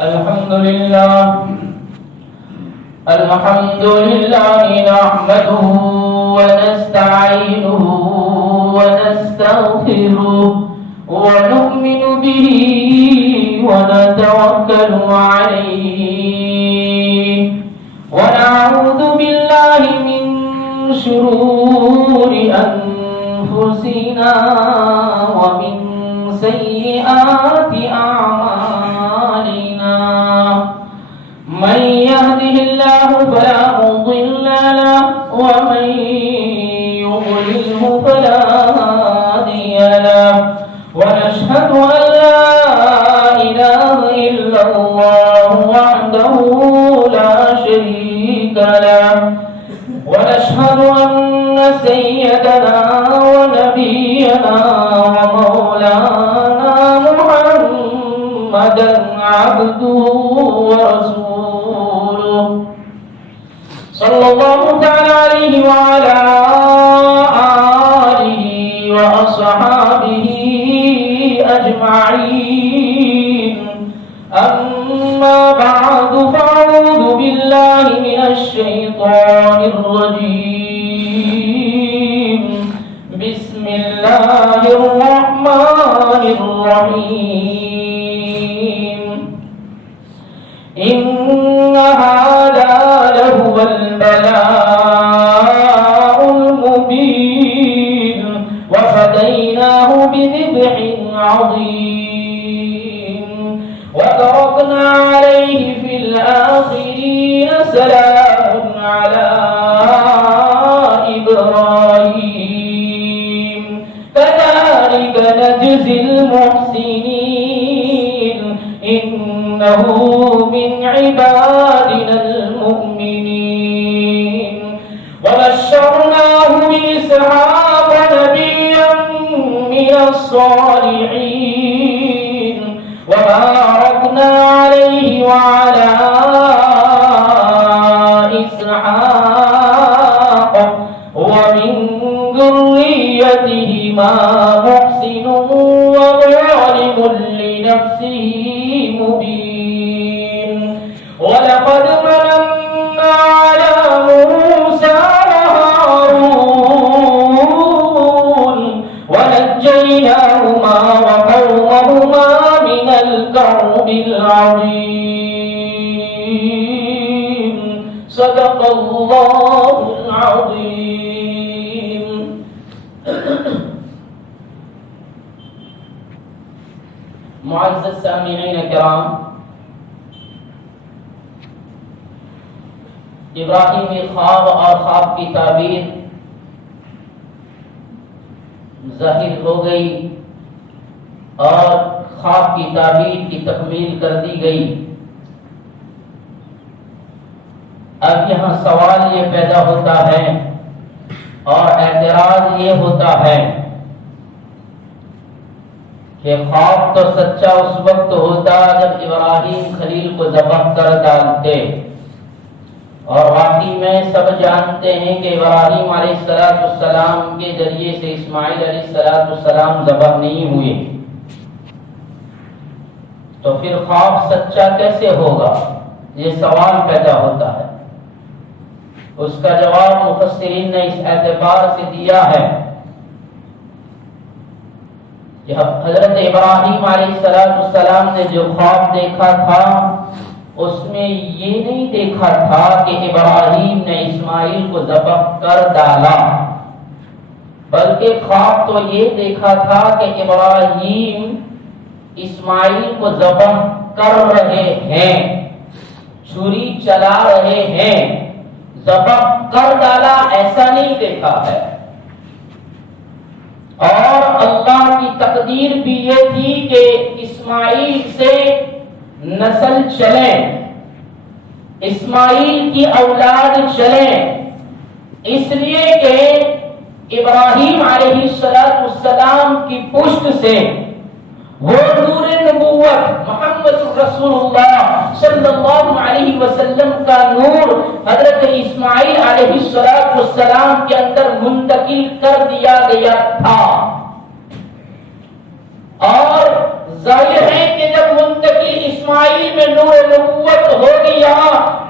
الحمد لله نحمده ونستعينه ونستغفره ونؤمن به ونتوكل عليه ونعوذ بالله من شرور أنفسنا ومن سيئات أعمالنا من يهده الله فلا مضل له ومن يضلله فلا هادي له ونشهد أن لا إله إلا الله وحده لا شريك له ونشهد أن سيدنا ونبينا ومولانا محمدا عبده ورسوله صلى الله تعالى عليه وعلى آله وأصحابه أجمعين أما بعد فأعوذ بالله من الشيطان الرجيم بسم الله الرحمن الرحيم إن هذا لهو البلاء المبين وفديناه بذبح عظيم وتركنا عليه في الآخرين سلام على إبراهيم كذلك نجزي المحسنين إنه من عبادنا المؤمنين وبشرناه بإسحاق نبيا من الصالحين وباركنا عليه وعلى إسحاق ومن ذريتهما محسن وظالم لنفسه مبين ولقد مننا على موسى وهارون ونجيناهما وقومهما من الكرب العظيم صدق الله العظيم معزز سامعین کرام، ابراہیمی خواب اور خواب کی تعبیر ظاہر ہو گئی اور خواب کی تعبیر کی تکمیل کر دی گئی۔ اب یہاں سوال یہ پیدا ہوتا ہے اور اعتراض یہ ہوتا ہے کہ خواب تو سچا اس وقت ہوتا جب ابراہیم خلیل کو ذبح کر ڈالتے، اور واقعی میں سب جانتے ہیں کہ ابراہیم علیہ السلام کے ذریعے سے اسماعیل علیہ السلام ذبح نہیں ہوئے، تو پھر خواب سچا کیسے ہوگا؟ یہ سوال پیدا ہوتا ہے۔ اس کا جواب مفسرین نے اس اعتبار سے دیا ہے کہ حضرت ابراہیم علیہ السلام نے جو خواب دیکھا تھا اس میں یہ نہیں دیکھا تھا کہ ابراہیم نے اسماعیل کو ذبح کر ڈالا، بلکہ خواب تو یہ دیکھا تھا کہ ابراہیم اسماعیل کو ذبح کر رہے ہیں، چھری چلا رہے ہیں، ذبح کر ڈالا ایسا نہیں دیکھا ہے۔ اور اللہ کی تقدیر بھی یہ تھی کہ اسماعیل سے نسل چلیں، اسماعیل کی اولاد چلیں، اس لیے کہ ابراہیم علیہ السلام کی پشت سے وہ نور نبوت محمد رسول اللہ صلی اللہ علیہ وسلم کا نور حضرت اسماعیل علیہ السلام کے اندر منتقل کر دیا گیا تھا، اور ظاہر ہے کہ جب منتقل اسماعیل میں نور نبوت ہو گیا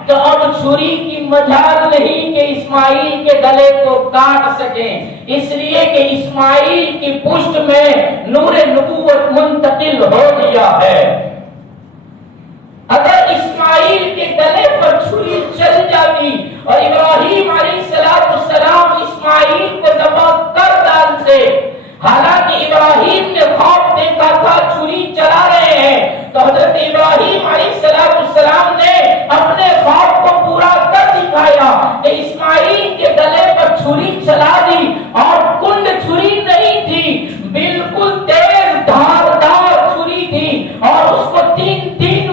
تو اب چھری کی مجال نہیں کہ اسماعیل کے گلے کو کاٹ سکیں، اس لیے کہ اسماعیل کی پشت میں نور نبوت منتقل ہو گیا ہے۔ اگر اسماعیل کے گلے پر چھری چل جاتی اور ابراہیم علیہ السلام اسماعیل کو ذبح کر ڈالتے، حالانکہ ابراہیم نے خواب دیکھا تھا چھری چلا رہے ہیں، تو حضرت ابراہیم علیہ السلام نے اپنے خواب کو پورا کر دکھایا کہ اسماعیل کے گلے پر چھری چلا دی، اور کنڈ چھری نہیں تھی، بالکل تیز دھاردار چھری تھی، اور اس کو تین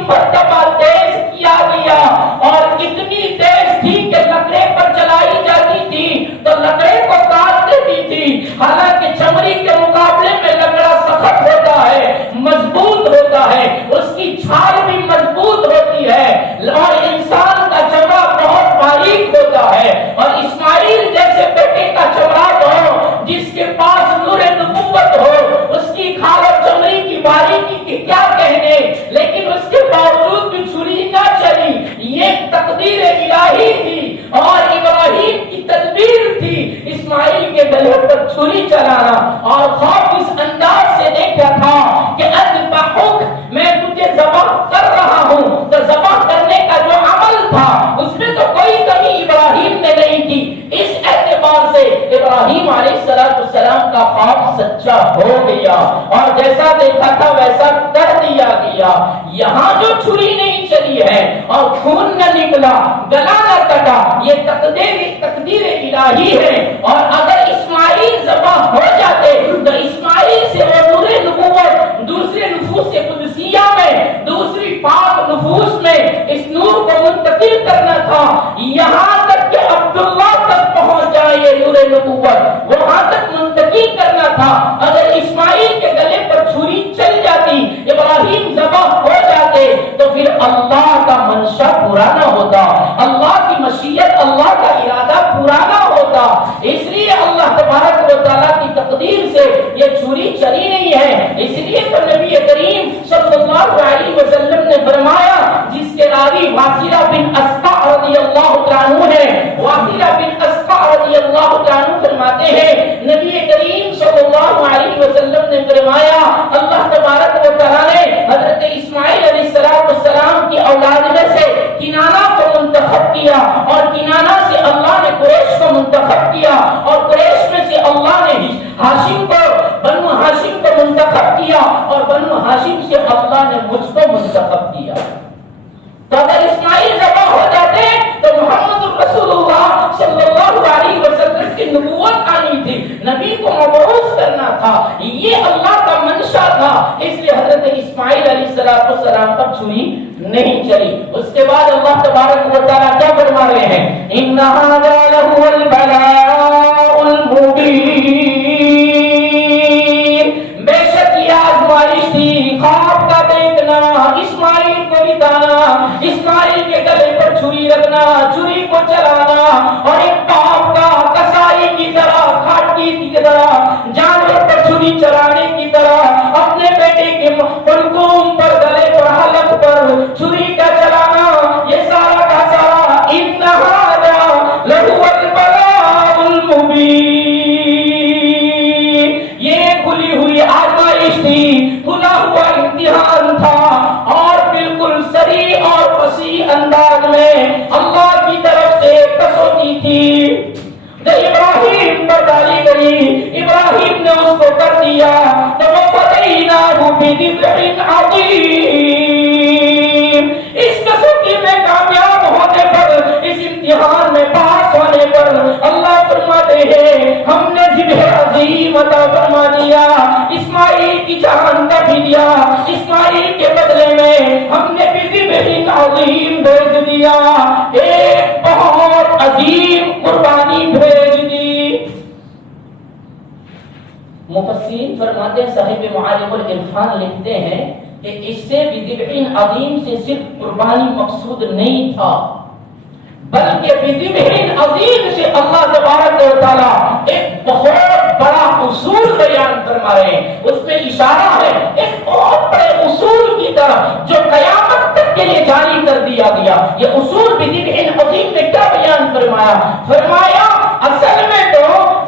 مرتبہ تیز کیا گیا، اور اتنی تیز تھی کہ لکڑے پر چلائی جاتی تھی تو لکڑے کو کاٹ دیتی تھی۔ حالانکہ چمڑی کے مقابلے میں لکڑا سخت ہوتا ہے، مضبوط ہوتا ہے، اس کی چھال بھی مضبوط ہوتی ہے، اور انسان کا چمڑا بہت باریک ہوتا ہے، اور اسماعیل جیسے بیٹے کا چمڑا ہو جس کے پاس نور نبوت ہو، اس کی کھال اور چمڑی کی باریکی کی کیا کہنے، لیکن اس کے باوجود بھی چھری نہ چلی۔ یہ تقدیر الہی تھی اور ابراہیم کی تدبیر تھی اسماعیل کے گلے پر چھری چلانا، اور خواب اس انداز سے دیکھا تھا کہ اذبحک، میں تجھے ذبح کر رہا ہوں، تو ذبح کرنے کا جو عمل تھا اس میں تو کوئی کمی ابراہیم نے نہیں کی۔ اس اعتبار سے ابراہیم علیہ السلام کا خواب سچا ہو گیا، اور جیسا دیکھا تھا ویسا کر دیا گیا۔ یہاں جو چھری نہیں چلی ہے اور خون نہ نکلا، گلا نہ کٹا، یہ تقدیر الہی ہے، اور اگر اسماعیل ذبح ہو جاتے تو اسماعیل سے وہ نور نبوت دوسرے نفوس قدسیہ میں، دوسری پاک نفوس میں اس نور کو منتقل کرنا تھا، یہاں تک کہ عبداللہ تک پہنچ جائے یہ نور نبوت، وہاں تک منتقل کرنا تھا۔ اگر اسماعیل کے گلے پر چھری چل جاتی، ابراہیم ذبح ہو جاتے، تو پھر اللہ کا منشا پورا نہ ہوتا، اللہ کی مشیت، اللہ کا ارادہ پورا نہ ہوتا۔ اس لیے اللہ تبارک و تعالیٰ کی تقدیر سے یہ چھری چلی نہیں ہے۔ اس لیے تو نبی کریم صلی اللہ علیہ وسلم نے فرمایا، جس کے راوی واثلہ بن اسقع رضی اللہ عنہ ہے، واثلہ بن اسقع رضی اللہ عنہ فرماتے ہیں نبی کریم صلی اللہ علیہ وسلم نے فرمایا، اللہ تبارک و تعالیٰ نے حضرت اسماعیل علیہ السلام کی اولاد میں سے کنانہ کو منتخب کیا، اور کنانہ سے اللہ نے قریش کو منتخب کیا، اور قریش میں سے اللہ نے ہاشم کو، بنو ہاشم کو منتخب کیا، اور بنو ہاشم سے اللہ نے مجھ کو منتخب کیا۔ تو اگر اسماعیل ذبح ہو جاتے تو محمد رسول اللہ صلی اللہ علیہ وسلم کی نبوت آنی تھی، نبی کو مبعوث کرنا تھا، یہ اللہ کا منشا تھا۔ اس لیے حضرت اسماعیل علیہ السلام پر چھری نہیں چلی۔ اس کے بعد اللہ تبارک و تعالیٰ کیا فرما رہے ہیں، ان ھذا لہو البلاء المبین، بے شک یہ آزمائش تھی، خواب کا دیکھنا، اسماعیل کو بتانا، اسماعیل کے گلے پر چھری رکھنا، چھری کو چلانا، اور ایک باپ کا کسائی کی طرح، کھاٹی کی طرح، جانور پر چھری چلانے کی طرح اپنے بیٹے کے حلقوم پر، گلے پر، حلق پر چھری کا چلانا، یہ سارا کا سارا ان ھذا لہو البلاء المبین، یہ کھلی ہوئی آزمائش تھی، کھلا ہوا امتحان تھا، اور بالکل صریح اور فصیح انداز میں اللہ کی طرف سے کسوٹی تھی جو ابراہیم پر ڈالی گئی، ابراہیم نے اس کو کر دیا، تو وَفَدَيْنَاهُ بِذِبْحٍ عَظِيمٍ، اس کسوٹی میں کامیاب ہونے پر، اس امتحان میں پاس ہونے پر اللہ فرماتے ہیں ہم نے ذبح عظیم عطا فرما دیا، اسماعیل کی جان کا فدیہ اسماعیل کے بدلے میں ہم نے بذبح عظیم بھیج دیا، ایک بہت عظیم قربانی بھیج دی۔ مفسرین فرماتے ہیں، صاحب معالم العرفان لکھتے ہیں کہ اس سے بذبح عظیم سے صرف قربانی مقصود نہیں تھا، بلکہ بذبح عظیم سے اللہ تبارک و تعالیٰ ایک بہت بڑا اصول بیان فرما رہے ہیں، اس میں اشارہ ہے ایک بہت بڑے اصول کی طرف جو قیامت تک کے لیے فرمایا، فرمایا اصل میں تو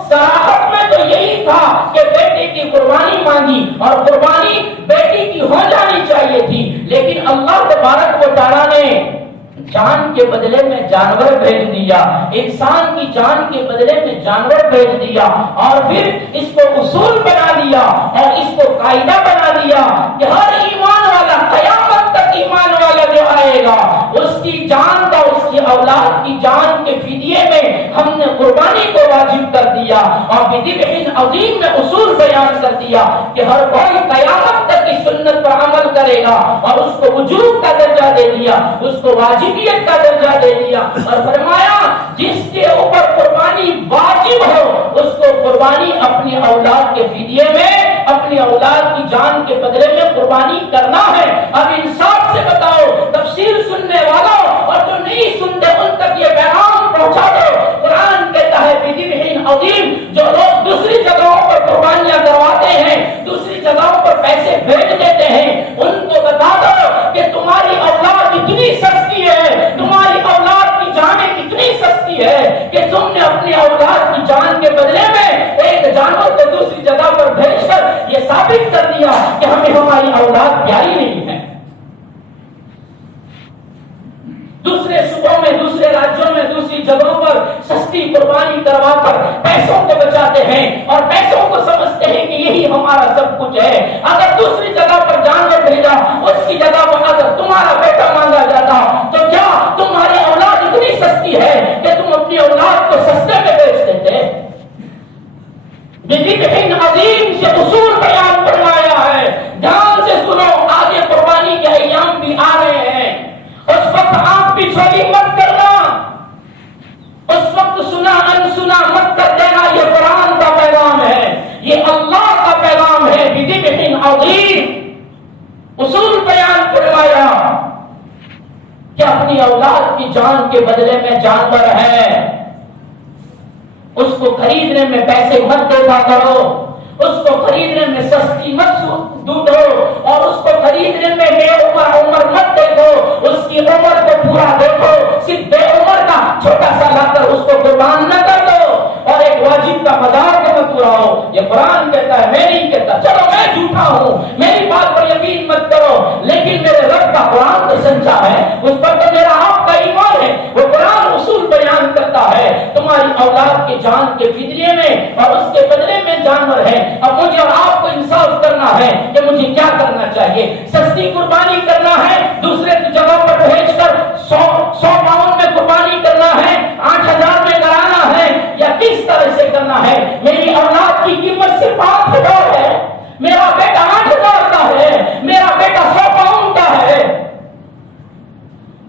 صراحت میں تو یہی تھا کہ بیٹے کی قربانی مانگی اور قربانی بیٹی کی ہو جانی چاہیے تھی، لیکن اللہ تبارک و تعالیٰ نے جان کے بدلے میں جانور بھیج دیا، انسان کی جان کے بدلے میں جانور بھیج دیا، اور پھر اس کو اصول بنا دیا اور اس کو قاعدہ بنا دیا کہ ہر ایمان والا قیامت تک ایمان والا جو آئے گا اس کی جان کا، اس کی اولاد کی جان کے فدیے میں ہم نے قربانی کو واجب کر دیا، اور بذبح عظیم میں اصول بیان کر دیا کہ ہر کوئی قیامت تک اس سنت پر عمل کرے گا، اور اس کو وجوب کا درجہ دے دیا، اس کو واجبیت کا درجہ دے دیا، اور فرمایا جس کے اوپر قربانی واجب ہو اس کو قربانی اپنی اولاد کے فدیے میں، اپنی اولاد کی جان کے بدلے میں قربانی کرنا ہے۔ اب انصاف سے بتاؤ، تفسیر سننے والوں اور جو نہیں سنتے ان تک یہ پیغام پہنچا دو، قرآن کہتا ہے بذبح عظیم، جو لوگ دوسری جگہوں پر قربانیاں کرواتے ہیں، دوسری جگہوں پر پیسے بھیج دیتے ہیں، ان کو بتا دو کہ تمہاری اولاد اتنی سستی ہے، تمہاری اولاد کی جانیں اتنی سستی ہے کہ تم نے اپنی اولاد کی جان کے بدلے میں ایک جانور کو دوسری جگہ پر بھیج کر یہ ثابت کر دیا کہ ہمیں ہماری اولاد پیاری نہیں ہے۔ دوسرے صوبوں میں، دوسرے راجیوں میں، دوسری جگہوں پر سستی قربانی کروا کر پیسوں کو بچاتے ہیں اور پیسوں کو سمجھتے ہیں کہ یہی ہمارا سب کچھ ہے۔ اگر دوسری جگہ پر جانور بھیجا، اس کی جگہ پر اگر تمہارا بیٹا مانگا جاتا تو کیا تمہاری اولاد اتنی سستی ہے کہ تم اپنی اولاد کو سستے میں بیچ دیتے؟ بذبح عظیم سے اصول بیان فرمایا ہے، دھیان سے سنو، آگے قربانی کے ایام بھی آ رہے ہیں، اس وقت آپ پچھوڑی مت کرنا، اس وقت سنا انسنا مت کر دینا، یہ قرآن کا پیغام ہے، یہ اللہ کا پیغام ہے۔ بذبح عظیم اصول بیان فرمایا کہ اپنی اولاد کی جان کے بدلے میں جانور ہے، اس کو خریدنے میں پیسے مت دیتا کرو، اس کو خریدنے میں سستی مت ڈھونڈو، اور اس کو خریدنے میں بے عمر مت دیکھو، اس کی عمر کو پورا دیکھو، صرف بے عمر کا چھوٹا سا لا کر اس کو قربان نہ کر دو اور ایک واجب کا مذاق مت اڑاؤ۔ یہ قرآن کہتا ہے، میں نہیں کہتا، چلو میں جھوٹا ہوں، میری بات پر یقین مت کرو، لیکن میرے رب کا قرآن تو سچا ہے، اس پر تو میرا آپ کا ایمان ہے، وہ قرآن اصول بیان کرتا ہے تمہاری اولاد کے جان کے فدیے میں اور اس کے بدلے میں جانور ہے۔ اب مجھے اور آپ کو انصاف کرنا ہے کہ مجھے کیا کرنا چاہیے، سستی قربانی کرنا ہے، دوسرے جگہ پر بھیج کر 100 پاؤنڈ میں قربانی کرنا ہے، 8,000 میں کرانا ہے، یا کس طرح سے کرنا ہے؟ میری اولاد کی قیمت صرف 8,000 ہے، میرا بیٹا 8,000 کا ہے، میرا بیٹا 100 پاؤنڈ کا ہے،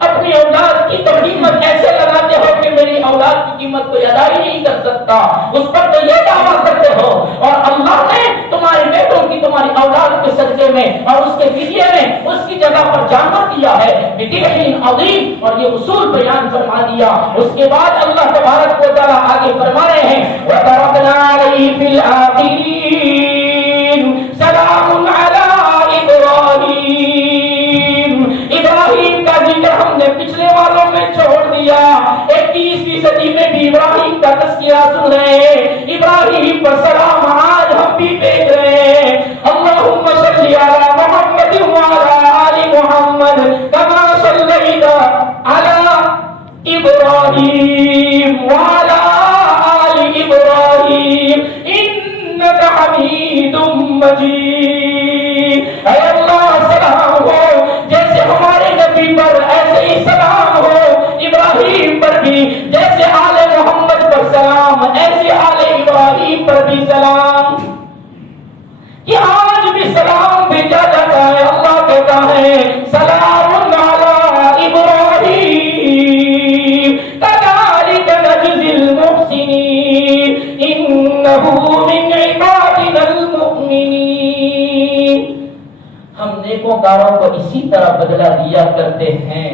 اپنی اولاد کی تو قیمت ایسے لگاتے ہو کہ میری اولاد کی قیمت کوئی ادا ہی نہیں کر سکتا، اس پر تو یہ دعویٰ کرتے ہو، اور اللہ نے تمہارے بیٹوں کی، تمہاری اولاد کے صدقے میں اور اس کے فدیے میں اس کی جگہ پر جانور دیا ہے، بذبح عظیم، اور یہ اصول بیان فرما دیا۔ اس کے بعد اللہ تبارک و تعالیٰ آگے فرما رہے ہیں وَتَرَكْنَا عَلَيْهِ فِي الْآخِرِينَ سَلَامٌ عَلَىٰ إِبْرَاهِيمَ۔ ابراہیم کا ذکر ہم نے پچھلے والوں میں چھوڑ دیا، 21ویں صدی میں بھی ابراہیم کا تذکرہ سن رہے ہیں، ابراہیم پر سلام آج ہم بھی بھیج رہے ہیں۔ اللہم صلی علی محمد وعلی آل محمد کما صلیت علی ابراہیم وعلی آل ابراہیم انک حمید مجید۔ اے اللہ سلام ہو جیسے ہمارے نبی پر ایسے ہی سلام ہو ابراہیم پر بھی، جیسے آل محمد پر سلام ایسے آل ابراہیم پر بھی سلام، کہ آج بھی سلام بھیجا جاتا ہے۔ اللہ کہتا ہے سلام علی ابراہیم کذالک نجزی المحسنین انہ من عبادنا المؤمنین۔ ہم نیکوکاروں کو اسی طرح بدلہ دیا کرتے ہیں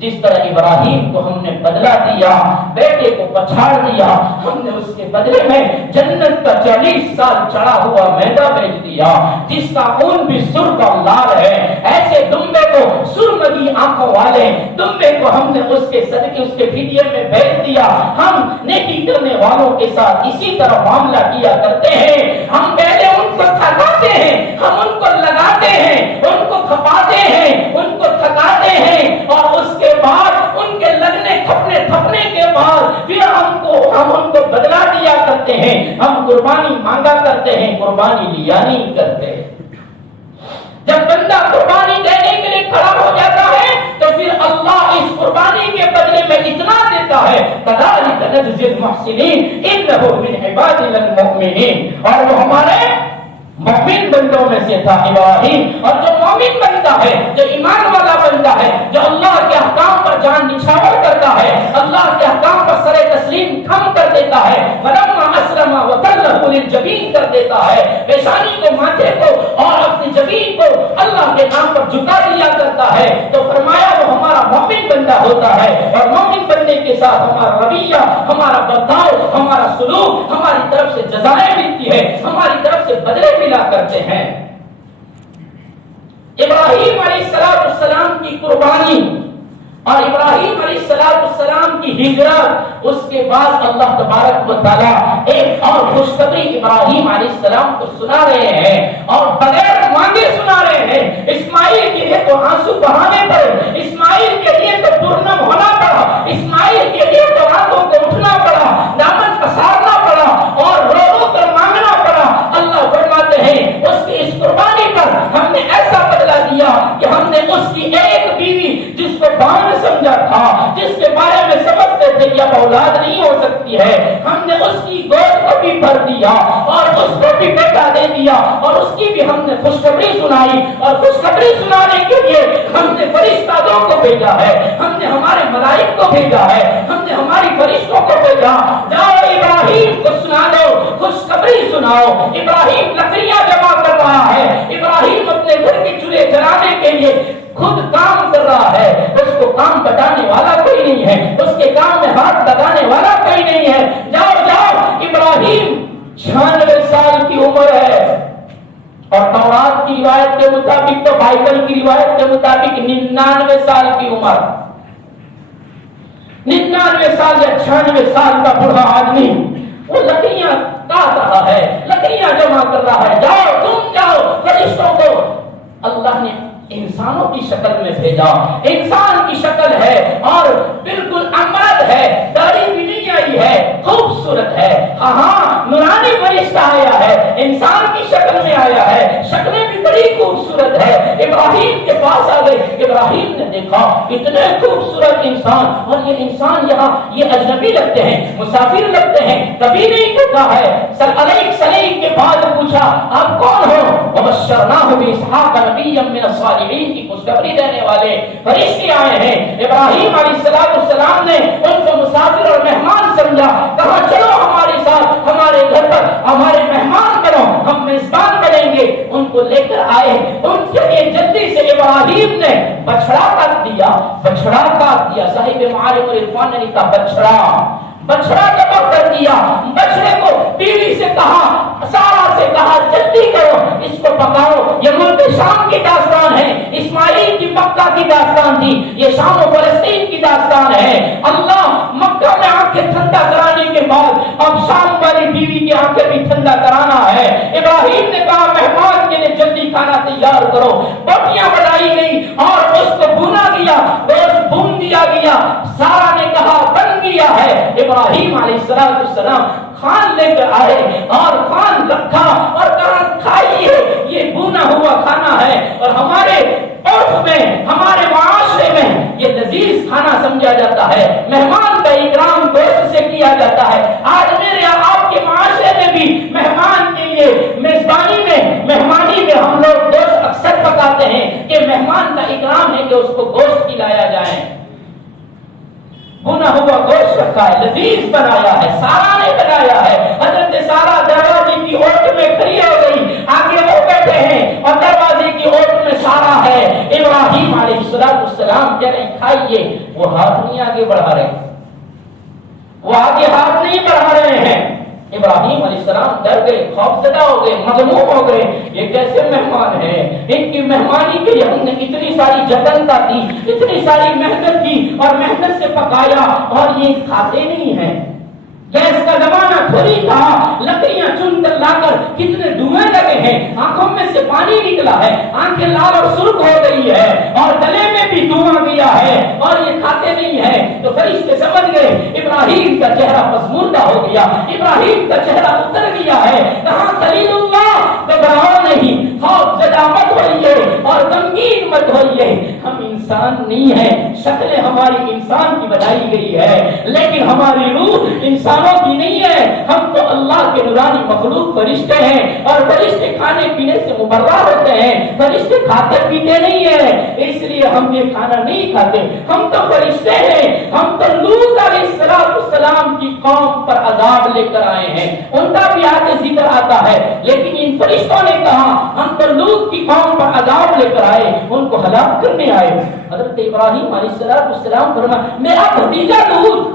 جس طرح ابراہیم کو ہم نے بدلہ دیا، بیٹے کو پچھاڑ دیا، ہم نے اس کے بدلے میں جنت کا 40 سال چڑھا ہوا میدہ بیچ دیا جس کا خون بھی سرخ اور لال ہے۔ ایسے دمبے کو سرمدی آنکھوں والے دمبے کو ہم نے اس کے صدقے اس کے فدیے میں بھیج دیا۔ ہم نیکی کرنے والوں کے ساتھ اسی طرح معاملہ کیا کرتے ہیں۔ ہم پہلے ان کو تھکاتے ہیں، ہم ان کو لگاتے ہیں، ان کو کھپاتے ہیں، ان کو تھکاتے ہیں، اور اس کے بعد ان کے لگنے تھپنے کے بعد پھر ہم ان کو بدلا دیا کرتے ہیں۔ ہم قربانی مانگا کرتے ہیں، قربانی لیا نہیں کرتے۔ جب بندہ قربانی دینے کے لیے کھڑا ہو جاتا ہے تو پھر اللہ اس قربانی کے بدلے میں اتنا دیتا ہے، کذالک نجزی المحسنین انہ من عبادنا المؤمنین۔ اور وہ ہمارے مومن بندوں میں سے تھا ابراہیم۔ اور جو مومن بنتا ہے، جو ایمان والا بنتا ہے، جو اللہ کے احکام پر جان نچھاور کرتا ہے، اللہ کے احکام پر سر تسلیم کھم کر دیتا ہے، فلما اسلم وتلہ للجبین کر دیتا ہے، پیشانی کو، ماتھے کو اور اپنی جبین کو اللہ کے نام پر جھکا دیا کرتا ہے، تو فرمایا وہ ہمارا مومن بندہ ہوتا ہے۔ اور مومن بننے کے ساتھ ہمارا رویہ، ہمارا برتاؤ، ہمارا سلوک، ہماری طرف سے جزائیں ملتی ہے، ہماری طرف سے بدلے ملا کرتے ہیں۔ ابراہیم علیہ السلام کی قربانی اور ابراہیم علیہ السلام کی ہجرت، اس کے بعد اللہ تبارک و تعالی ایک اور خوشخبری ابراہیم علیہ السلام کو سنا رہے ہیں، اور بغیر مانگے سنا رہے ہیں۔ اسماعیل کے لیے تو آنسو بہانے پڑے، اسماعیل کے لیے تو پرنم ہونا پڑا، اسماعیل کے لیے تو راتوں کو اٹھنا پڑا، دامن پسارنا پڑا اور رو رو کر مانگنا پڑا۔ اللہ فرماتے ہیں اس کی اس قربانی پر ہم نے ایسا بدلہ دیا کہ ہم نے اس کی ایک بیوی جس کو بان سمجھا تھا، جس کے بارے میں سمجھتے تھے کہ اب اولاد نہیں ہو سکتی ہے، ہم نے اس کی گود کو بھی بھر دیا اور اس کو بھی بیٹا دے دیا، اور اس کی بھی ہم نے خوشخبری سنائی۔ اور خوشخبری سنانے کے لیے ہم نے فرشتوں کو بھیجا ہے، ہم نے ہمارے ملائک کو بھیجا ہے، ہم نے ہماری فرشتوں کو بھیجا، جاؤ ابراہیم کو سنا دو، خوشخبری سناؤ۔ ابراہیم لکڑیاں جمع کر رہا ہے، ابراہیم اپنے گھر کے چولہے جلانے کے لیے خود کام کر رہا ہے، اس کو کام بتانے والا کوئی نہیں ہے، اس کے کام میں ہاتھ لگانے والا کوئی نہیں ہے۔ جاؤ جاؤ، ابراہیم 96 سال کی عمر ہے، اور تورات کی روایت کے مطابق تو بائبل کی روایت کے مطابق 99 سال کی عمر، 99 سال یا 96 سال کا بوڑھا آدمی وہ لکڑیاں کاٹ رہا ہے، لکڑیاں جمع کر رہا ہے۔ جاؤ تم جاؤ، فرشتوں کو اللہ نے انسانوں کی شکل میں بھیجا، انسان کی شکل ہے اور بالکل امرد ہے، داڑھی بھی نہیں آئی ہے، خوبصورت ہے، ہاں نورانی فرشتہ آیا ہے، انسان کی شکل میں آیا ہے، شکلیں بھی بڑی خوبصورت ہے۔ ابراہیم کے پاس آ گئے، ابراہیم نے دیکھا اتنے خوبصورت انسان، اور یہ انسان یہاں یہ اجنبی لگتے ہیں، مسافر لگتے ہیں، کبھی نہیں دیکھا ہے۔ سلیق کے بعد پوچھا آپ کون ہو؟ وبشرناہ باسحاق نبیا من الصالحین کی خوشخبری دینے والے فرشتے آئے ہیں۔ ابراہیم علیہ السلام نے ان کو مسافر اور مہمان سمجھا، کہا چلو ہمارے ساتھ، ہمارے گھر پر ہمارے مہمان بنو، ہم میزبان بنیں گے۔ ان کو لے کر آئے، ان کے لیے جلدی سے ابراہیم نے بچڑا کاٹ دیا، بچڑا کاٹ دیا۔ صاحب معارف العرفان نے لکھا بچڑا ذبح کر دیا، بچڑے کو بیوی سے کہا، سارا سے کہا جلدی کرو اس کو پکاؤ۔ یہ ملک شام کی داستان ہے، اسماعیل کی مکہ کی داستان تھی، یہ شام و فلسطین کی داستان ہے۔ اللہ مکہ میں آنکھیں ٹھنڈا کرانے کے بعد اب شام والی بیوی کی آنکھیں بھی ٹھنڈا کرانا ہے۔ ابراہیم نے کہا مہمان کے لیے جلدی کھانا تیار کرو، بوٹیاں بنائی گئی اور اس کو بھونا گیا، گوشت بھون دیا گیا۔ سارا نے کہا بن گیا ہے۔ ابراہیم علیہ السلام خوان لے کر آئے اور خوان رکھا اور کہا کھائیے، یہ بھونا ہوا کھانا ہے، اور ہمارے عرف میں، ہمارے معاشرے میں یہ لذیذ کھانا سمجھا جاتا ہے، مہمان کا اکرام گوشت سے کیا جاتا ہے۔ آج میرے آپ کے معاشرے میں بھی مہمان کے لیے میزبانی میں، مہمانی میں ہم لوگ گوشت اکثر پکاتے ہیں کہ مہمان کا اکرام ہے کہ اس کو گوشت کھلایا جائے۔ بنا ہوا گوشت رکھا ہے، لذیذ بنایا ہے، سارا نے بنایا ہے۔ حضرت سارا دروازے کی اوٹ میں کھڑی ہو گئی، آگے وہ بیٹھے ہیں اور دروازے کی اوٹ میں سارا ہے۔ ابراہیم علیہ السلام کہہ رہے کھائیے، وہ ہاتھ نہیں آگے بڑھا رہے، وہ آگے ہاتھ نہیں بڑھا رہے ہیں، ابراہیم علیہ السلام ڈر گئے، خوفزدہ ہو گئے، مغلوب ہو گئے، یہ کیسے مہمان ہیں، ان کی مہمانی کے لیے ہم نے اتنی ساری جتنتا کی، اتنی ساری محنت کی اور محنت سے پکایا اور یہ کھاتے نہیں ہیں۔ گیس کا زمانہ تھوڑی تھا، لکڑیاں چن کر لا کر کتنے دھوئیں لگے ہیں، آنکھوں میں سے پانی نکلا ہے، آنکھیں لال اور سرخ ہو گئی ہے اور گلے میں بھی دھواں گیا ہے اور یہ کھاتے نہیں ہیں۔ تو فرشتے سمجھ گئے ابراہیم کا چہرہ پسماندہ ہو گیا، ابراہیم کا چہرہ اتر گیا ہے۔ کہاں خلیل اللہ، گھبراؤ نہیں، خوف زدہ مت ہوئیے اور غمگین مت ہوئیے، ہم انسان نہیں ہیں، شکلیں ہماری انسان کی بنائی گئی ہے لیکن ہماری روح انسانوں کی نہیں ہے، ہم تو اللہ کے نورانی مخلوق فرشتے ہیں اور فرشتے کھانے پینے سے مبرہ ہوتے ہیں، فرشتے کھاتے پیتے نہیں ہیں، اس لیے ہم یہ کھانا نہیں کھاتے، ہم تو فرشتے ہیں، ہم تو لوط علیہ السلام کی قوم پر عذاب لے کر آئے ہیں، ان کا بھی آگے ذکر آتا ہے، لیکن ان فرشتوں نے کہا ہم تو لوط کی قوم پر عذاب لے کر آئے، ان کو ہلاک کرنے آئے۔ حضرت ابراہیم علیہ السلام فرمایا میرا بھتیجا لوط،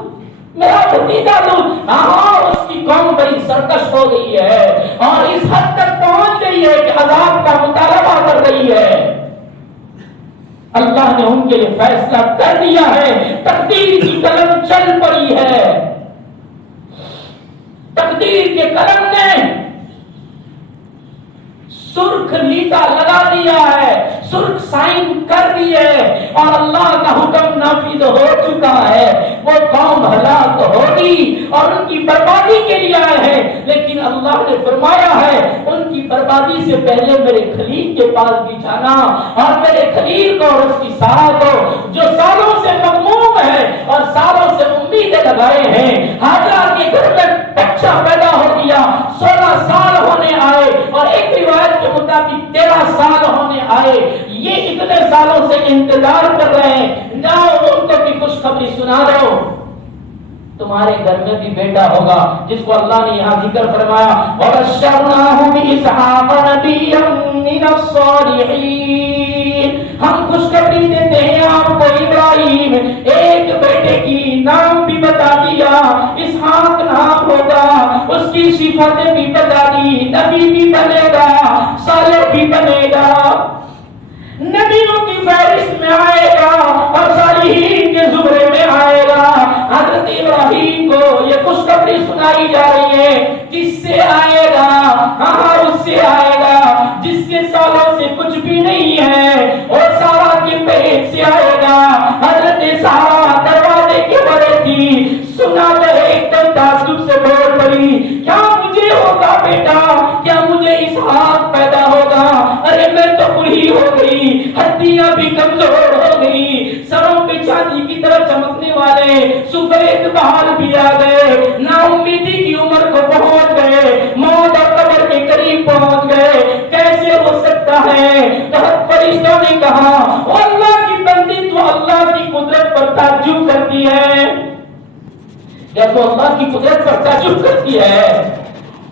میرا بھتیجا لوط، ہاں اس کی قوم بڑی سرکش ہو گئی ہے اور اس حد تک پہنچ گئی ہے کہ عذاب کا مطالبہ کر رہی ہے۔ اللہ نے ان کے لیے فیصلہ کر دیا ہے، تقدیر کی قلم چل پڑی ہے، تقدیر کے قلم نے سرخ لیتا لگا دیا ہے، سرخ سائن کر دی ہے اور اللہ کا حکم نافذ ہو چکا ہے، وہ قوم ہلاک ہوگی اور ان کی بربادی کے لیے آئے ہیں، لیکن اللہ نے فرمایا ہے ان کی بربادی سے پہلے میرے خلیل کے پاس بھی جانا اور میرے خلیل کو اور اس کی سارا کو جو سالوں سے مغموم ہے اور سالوں سے امیدیں لگائے ہیں، ہاجرہ کے گھر میں بچہ پیدا ہو گیا، 16 سال ہونے آئے اور ایک روایت کے مطابق 13 سال ہونے آئے، یہ اتنے سالوں سے انتظار کر رہے ہیں، جاؤ ان کو بھی خوشخبری سنا دو، تمہارے گھر میں بھی بیٹا ہوگا، جس کو اللہ نے یہاں ذکر فرمایا وَبَشَّرْنَاهُ بِإِسْحَاقَ نَبِيًّا مِنَ الصَّالِحِينَ، ہم خوشخبری دیتے ہیں آپ کو ابراہیم ایک بیٹے کی نام بھی بتا دیا، اسحاق نام ہوگا، اس کی صفتیں بھی بتا دی، نبی بھی بنے گا، صالح بھی بنے گا، نبیوں کی فہرست میں آئے گا اور صالحین کے زمرے میں آئے گا۔ حضرت ابراہیم کو یہ خوشخبری سنائی جا رہی ہے، کس سے آئے گا؟ ہاں اس سے آئے گا جس کے سالوں سے کچھ بھی نہیں ہے، اور سارا کے پیٹ سے آئے گا۔ حضرت سارا دروازے کے بڑے تھی، سنا کر ایک دم تعجب سے بول پڑی کیا مجھے ہوگا بیٹا، کیا مجھے اسحاق پیدا ہوگا؟ ارے میں تو بوڑھی ہو گئی، ہڈیاں بھی کمزور ہو گئی، سروں پہ چاندی کی طرح چمکنے والے سفید بال بھی آ گئے، نا امیدی کی عمر کو پہنچ گئے، موت اور قبر کے قریب پہنچ گئے، کیسے ہو سکتا ہے؟ بہت فرشتوں نے کہا اللہ کی بندی تو اللہ کی قدرت پر تعجب کرتی ہے، یا تو اللہ کی قدرت پر تعجب کرتی ہے،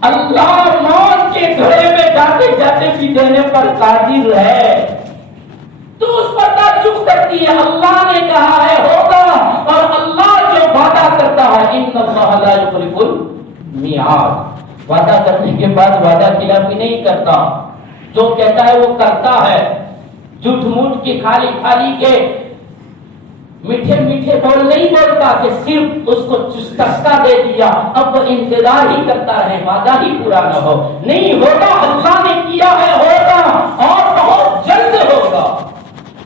اللہ موت کے گھڑے میں جاتے جاتے بھی دینے پر قادر ہے، تو اس پر تعجب کرتی ہے۔ اللہ نے کہا ہے ہوگا، اور اللہ جو وعدہ کرتا ہے ان اللہ لا یخلف المیعاد، وعدہ کرنے کے بعد وعدہ خلافی نہیں کرتا، جو کہتا ہے وہ کرتا ہے، جھوٹ موٹ کے خالی خالی کے میٹھے میٹھے بول نہیں بولتا کہ صرف اس کو چسکا دے دیا اب وہ انتظار ہی کرتا رہے وعدہ ہی پورا نہ ہو، نہیں ہوگا، اللہ نے کیا ہے ہوگا اور بہت جلد ہوگا۔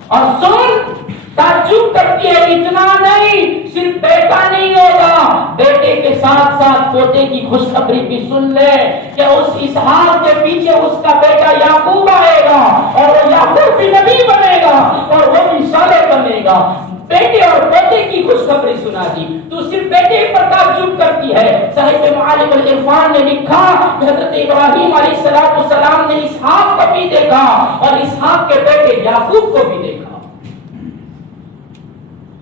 اور سن تعجب کرتی ہے، اتنا نہیں، صرف بیٹا نہیں ہوگا، بیٹے کے ساتھ ساتھ پوتے کی خوشخبری بھی سن لے کہ اس اسحاق کے پیچھے اس کا بیٹا یعقوب آئے گا اور وہ یعقوب بھی نبی بنے گا اور وہ بھی صالح بنے گا۔ بیٹے اور بیٹے کی خوشخبری سنا دی، تو صرف بیٹے پر تعجب کرتی ہے۔ صاحب معالم العرفان نے لکھا کہ حضرت ابراہیم علیہ السلام نے اسحاق کو بھی دیکھا اور اسحاق کے بیٹے یعقوب کو بھی دیکھا۔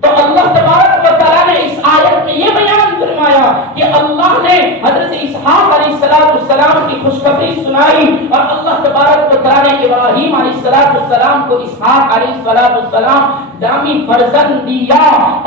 تو اللہ تبارک و تعالیٰ نے اس آیت میں یہ بیان فرمایا کہ اللہ نے حضرت اسحاق علیہ السلام کی خوشخبری سنائی اور اللہ تبارک و تعالی نے ابراہیم علیہ السلام کو اسحاق علیہ السلام دامی فرزند دیا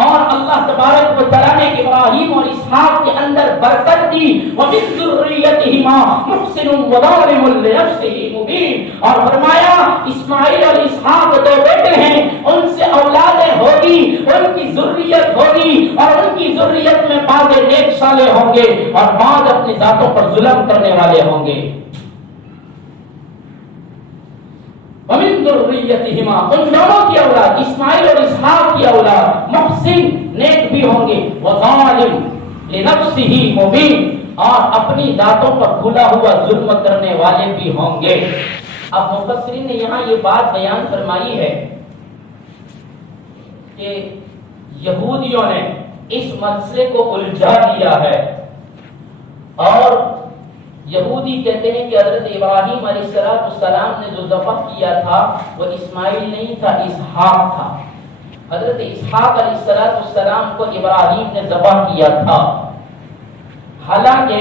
اور اللہ تبارک و تعالی نے ابراہیم اور اسحاق کے اندر برکت دی وَمِن ذُرِّيَّتِهِمَا مُحْسِنٌ وَظَالِمٌ لِنَفْسِهِ مُبِينٌ اور فرمایا اسماعیل اور اسحاق دو بیٹے ہیں ان سے اولادیں ہوگی ان کی ذریت ہوگی اور ان کی ذریت میں بعض نیک صالح ہوں گے اور بعض اپنی ذاتوں پر ظلم کرنے والے ہوں گے وَمِن ذُرِّيَّتِهِمَا ان دونوں کی اولاد اسماعیل اور اسحاق کی اولاد محسن نیک بھی ہوں گے وظالم لنفسه مبین اور اپنی ذاتوں پر کھلا ہوا ظلم کرنے والے بھی ہوں گے۔ اب مفسرین نے یہاں یہ بات بیان فرمائی ہے کہ یہودیوں نے اس مسئلے کو الجھا دیا ہے اور یہودی کہتے ہیں کہ حضرت ابراہیم علیہ السلام نے جو ذبح کیا تھا وہ اسماعیل نہیں تھا اسحاق تھا۔ حضرت اسحاق علیہ السلام کو ابراہیم نے ذبح کیا تھا، حالانکہ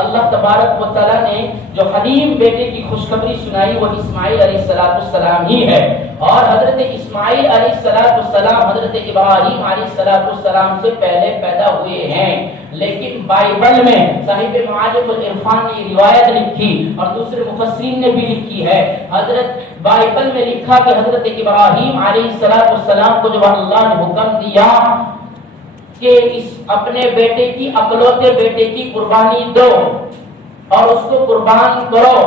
اللہ تبارک و تعالیٰ نے جو حلیم بیٹے کی خوشخبری سنائی وہ اسماعیل علیہ السلام ہی ہے اور حضرت اسماعیل علیہ السلام حضرت ابراہیم علیہ السلام سے پہلے پیدا ہوئے ہیں، لیکن بائبل میں صاحب معارف العرفان نے روایت لکھی اور دوسرے مفسرین نے بھی لکھی ہے، حضرت بائبل میں لکھا کہ حضرت ابراہیم علیہ السلام کو جب اللہ نے حکم دیا کہ اس اپنے بیٹے کی اکلوتے بیٹے کی قربانی دو اور اس کو قربان کرو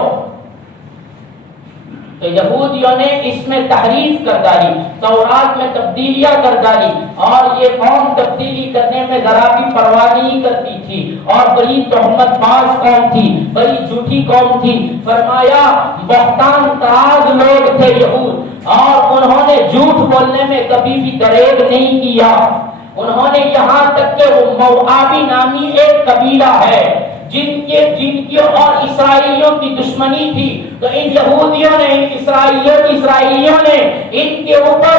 تو یہودیوں نے اس میں تحریف کر ڈالی، تورات میں تبدیلیاں کر ڈالی اور یہ قوم تبدیلی کرنے میں ذرا بھی پرواہ نہیں کرتی تھی اور بڑی تہمت باز قوم تھی، بڑی جھوٹی قوم تھی۔ فرمایا بہتان طراز لوگ تھے یہود اور انہوں نے جھوٹ بولنے میں کبھی بھی دریغ نہیں کیا۔ انہوں نے یہاں تک کہ وہ موآبی نامی ایک قبیلہ ہے جن کی اور اسرائیلیوں کی دشمنی تھی، تو ان یہودیوں نے ان اسرائیلیوں نے ان کے اوپر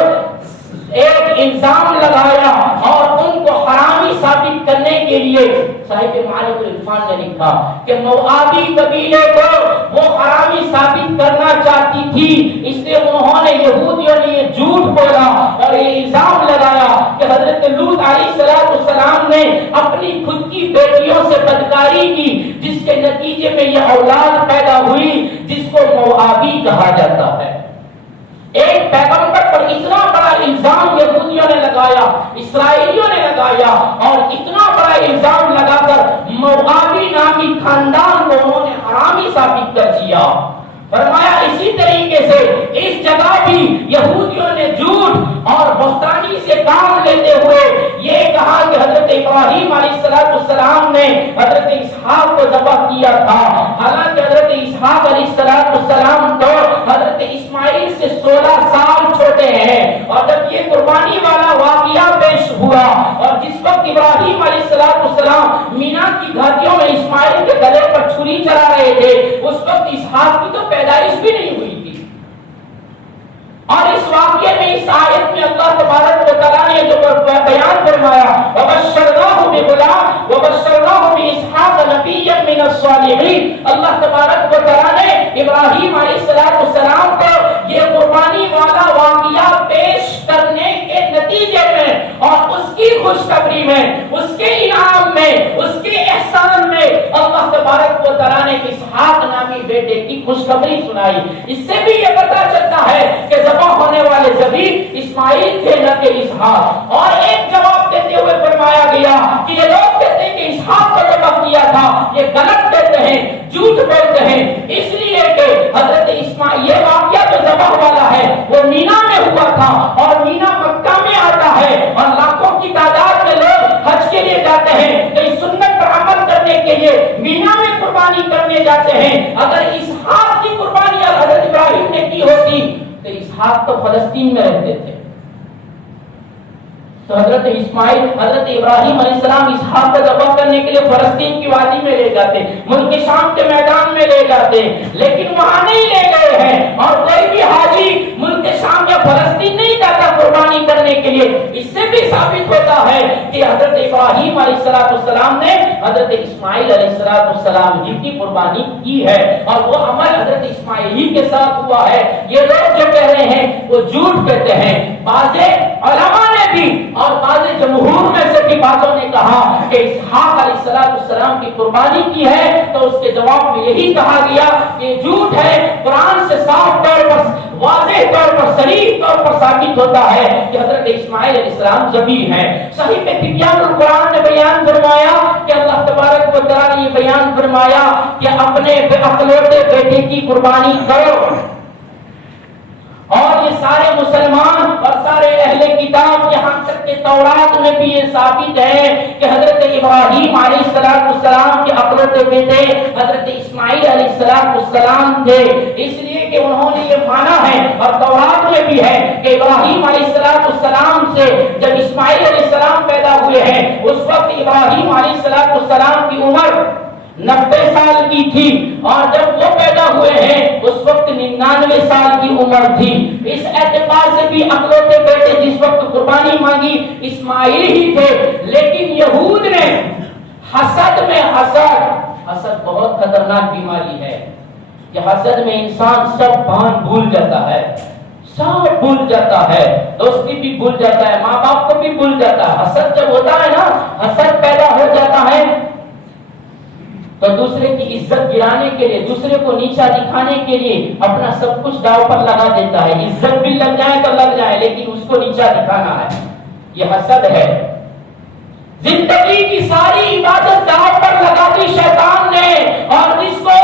ایک الزام لگایا اور ان کو حرامی ثابت کرنے کے لیے صاحب معارف العرفان نے لکھا کہ موآبی قبیلے کو وہ حرامی ثابت کرنا چاہتی تھی، اس لیے انہوں نے یہودیوں نے یہ جھوٹ بولا اور یہ الزام لگایا کہ حضرت لوط علیہ السلام نے اپنی خود کی بیٹیوں سے بدکاری کی جس کے نتیجے میں یہ اولاد پیدا ہوئی جس کو موآبی کہا جاتا ہے۔ ایک پیغمبر پر اتنا بڑا الزام یہودیوں نے لگایا، اسرائیلیوں نے لگایا اور اتنا بڑا الزام لگا کر موآبی نامی خاندان کو انہوں نے حرامی ثابت کر دیا۔ فرمایا اسی طریقے سے اس جگہ بھی یہودیوں نے جھوٹ اور بہتانی سے کام لیتے ہوئے یہ کہا کہ حضرت ابراہیم علیہ السلام نے حضرت اسحاق کو ذبح کیا تھا، حالانکہ حضرت اسحاق علیہ السلام تو حضرت اسماعیل سے 16 سال چھوٹے ہیں اور جب یہ قربانی والا واقعہ پیش ہوا اور جس وقت ابراہیم علیہ السلام مینا کی گھاٹیوں میں اسماعیل کے گلے پر چھری چلا رہے تھے اس وقت اسحاق کی تو پیدائش بھی نہیں ہوئی تھی۔ اور اس واقعے میں اس آیت میں اللہ تبارک و تعالی نے جو بیان فرمایا وبشرناہ بغلام وبشرناہ باسحاق نبیا من الصالحین، اللہ تبارک و تعالی نے ابراہیم علیہ السلام کو یہ قربانی والا واقعہ پیش کرنے کے نتیجے میں اور اس کی خوشخبری میں، اس کے انعام میں، اس کے احسان میں اللہ تبارک و تعالی نے اسحاق نامی بیٹے کی خوشخبری سنائی۔ اس سے بھی یہ پتہ چلتا ہے کہ ذبح ہونے والے ذبیح اسماعیل تھے نہ کہ اسحاق۔ اور ایک جواب دیتے ہوئے فرمایا گیا کہ یہ لوگ کہتے ہیں کہ اسحاق کو ذبح کیا تھا، یہ غلط کہتے ہیں، جھوٹ بولتے ہیں، اس لیے کہ حضرت اسماعیل یہ واقعہ جو ذبح والا ہے وہ مینا میں ہوا تھا اور مینا مکہ میں آتا ہے اور لاکھوں کی تعداد میں لوگ حج کے لیے جاتے ہیں، تو اس سنت پر عمل کرنے کے لیے مینا میں قربانی کرنے جاتے ہیں۔ اگر اسحاق کی قربانی حضرت ابراہیم نے کی ہوتی تو اسحاق تو فلسطین میں رہتے تھے، تو حضرت ابراہیم علیہ السلام اسحاق کو ذبح کرنے کے لیے فلسطین کی وادی میں لے جاتے، ملک شام کے میدان میں لے جاتے، لیکن وہاں نہیں لے گئے ہیں اور کوئی بھی حاجی ملک شام یا فلسطین نہیں جاتا قربانی کرنے کے لیے اس سے بھی ثابت ہوتا ہے کہ حضرت ابراہیم علیہ السلام نے حضرت اسماعیل علیہ السلام ہی کی قربانی کی ہے، اور وہ عمل حضرت اسماعیل ہی کے ساتھ ہوا ہے۔ یہ لوگ جو کہہ رہے ہیں وہ جھوٹ کہتے ہیں۔ بعض علماء نے بھی اور بعض جمہور میں سے بھی بعضوں نے کہا کہ اسحاق علیہ السلام کی قربانی کی ہے، تو اس کے جواب میں یہی کہا گیا کہ جھوٹ ہے۔ قرآن سے صاف طور پر، واضح طور پر، صریح طور پر ثابت ہوتا ہے کہ حضرت اسماعیل علیہ السلام ذبیح ہیں۔ صحیح میں تبیان القرآن نے بیان فرمایا کہ اللہ تبارک و تعالی نے بیان فرمایا کہ اپنے اکلوتے بیٹے کی قربانی کرو، اور یہ سارے مسلمان اور سارے اہل کتاب، یہاں تک کہ تورات میں بھی یہ ثابت ہے کہ حضرت ابراہیم علیہ السلام کے اکلوتے بیٹے حضرت اسماعیل علیہ السلام تھے، اس لیے کہ انہوں نے یہ مانا ہے، اور تورات میں بھی ہے کہ ابراہیم علیہ السلام سے جب اسماعیل علیہ السلام پیدا ہوئے ہیں، اس وقت ابراہیم علیہ السلام کی عمر 90 سال کی تھی، اور جب وہ پیدا ہوئے ہیں اس وقت 99 سال کی عمر تھی۔ اس اعتبار سے بھی اکلوتے بیٹے جس وقت قربانی مانگی اسماعیل ہی تھے، لیکن یہود نے حسد میں، حسد بہت خطرناک بیماری ہے کہ حسد میں انسان سب بھان بھول جاتا ہے، سب بھول جاتا ہے، دوستی بھی بھول جاتا ہے، ماں باپ کو بھی بھول جاتا ہے۔ حسد جب ہوتا ہے نا، حسد پیدا ہو جاتا ہے تو دوسرے کی عزت گرانے کے لیے، دوسرے کو نیچا دکھانے کے لیے اپنا سب کچھ داؤ پر لگا دیتا ہے۔ عزت بھی لگ جائے تو لگ جائے، لیکن اس کو نیچا دکھانا ہے، یہ حسد ہے۔ زندگی کی ساری عبادت داؤ پر لگا دی شیطان نے، اور جس کو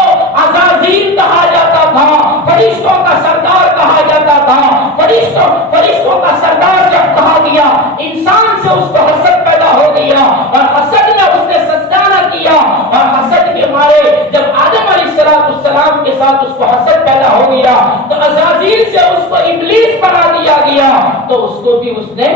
عزازیل کہا جاتا تھا، فرشتوں کا سردار کہا جاتا تھا، فرشتوں کا سردار جب کہا گیا، انسان سے اس کو حسد پیدا ہو گیا، اور حسد میں اس نے سجدہ نہ کیا، اور حسد کے مارے جب آدم علیہ السلام کے ساتھ اس کو حسد پیدا ہو گیا تو عزازیل سے اس کو ابلیس بنا دیا گیا، تو اس کو بھی اس نے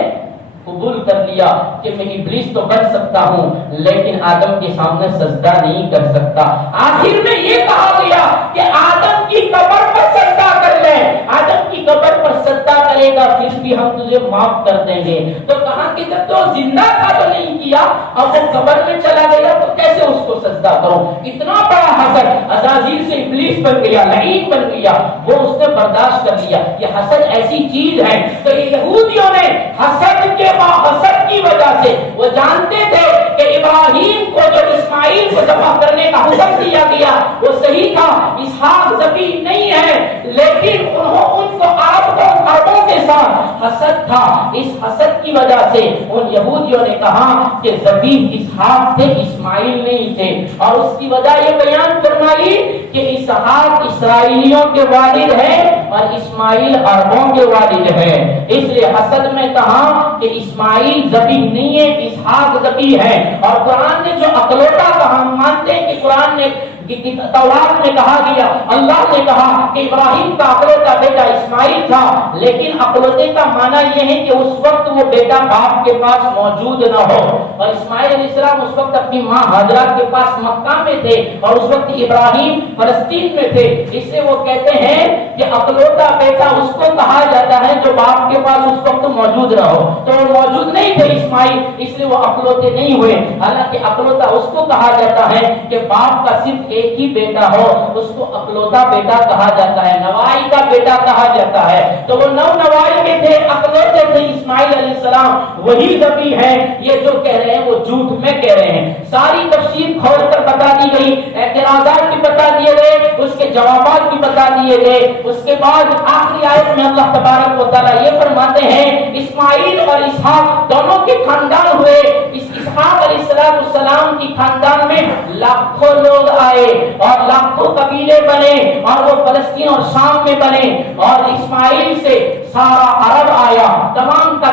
قبول کر لیا کہ میں ابلیس تو بن سکتا ہوں لیکن آدم کے سامنے سجدہ نہیں کر سکتا۔ آخر میں یہ کہا گیا کہ آدم کی قبر پر سجدہ کر لے، آدم کی قبر پر سجدہ کرے گا پھر بھی ہم تجھے معاف کر دیں گے۔ تو کہا کہ جب تو زندہ تھا تو نہیں کیا، اب وہ قبر میں چلا گیا تو کیسے اس کو سجدہ کروں؟ اتنا بڑا حسد، عزازیل سے ابلیس بن گیا، لعین بن گیا، وہ اس نے برداشت کر لیا۔ یہ حسد ایسی چیز ہے کہ یہودیوں نے حسد کے حسد کی وجہ سے وہ جانتے تھے کہ ابراہیم کو جو اسماعیل کو ذبح کرنے کا حکم دیا گیا وہ صحیح تھا، اسحاق ذبیح نہیں ہے، لیکن ان کو آربوں کے ساتھ حسد تھا۔ اس حسد کی وجہ سے ان یہودیوں نے کہا کہ ذبیح اسحاق تھے، اسماعیل نہیں تھے، اور اس کی وجہ یہ بیان فرمائی کہ اسحاق اسرائیلیوں کے والد ہیں اور اسماعیل عربوں کے والد ہیں، اس لیے حسد میں کہا کہ اسماعیل ذبیح نہیں ہے، اسحاق ذبیح ہے۔ اور قرآن نے جو اکلوتا کہا، ہم مانتے ہیں کہ قرآن نے تورات میں کہا گیا، اللہ نے کہا کہ ابراہیم کا اکلوتا بیٹا اسماعیل تھا، لیکن اکلوتے کا معنی یہ ہے کہ اس وقت وہ بیٹا باپ کے پاس موجود نہ ہو، اور اسماعیل علیہ السلام اس وقت اپنی ماں ہاجرہ کے پاس مکہ میں تھے اور اس وقت ابراہیم فلسطین میں تھے، اس سے وہ کہتے ہیں کہ اکلوتا بیٹا اس کو کہا جاتا ہے جو باپ کے پاس اس وقت موجود نہ ہو، تو وہ موجود نہیں تھے اسماعیل، اس لیے وہ اکلوتے نہیں ہوئے۔ حالانکہ اکلوتا اس کو کہا جاتا ہے کہ باپ کا صرف ایک ہی بیٹا ہو، اس کو اکلوتا بیٹا کہا جاتا ہے، نوائی کا بیٹا کہا جاتا ہے۔ تو وہ نو نوائی کے تھے، اکلوتے تھے اسماعیل علیہ السلام، وہی ذبیح ہیں۔ یہ جو کہہ رہے ہیں وہ جھوٹ میں کہہ رہے ہیں۔ ساری تفسیر کھول کر بتا دی گئی، اعتراضات بھی بتا دیے گئے، اس کے جوابات بھی بتا دیے گئے۔ اس کے بعد آخری آیت میں اللہ تبارک و تعالیٰ یہ فرماتے ہیں اسماعیل اور اسحاق دونوں کے خاندان ہوئے، اسحاق علیہ السلام کی خاندان میں لاکھوں لوگ آئے اور لاکھوں قبیلے بنے، اور وہ فلسطین اور شام میں بنے، اور اسماعیل سے سارا عرب آیا، تمام کا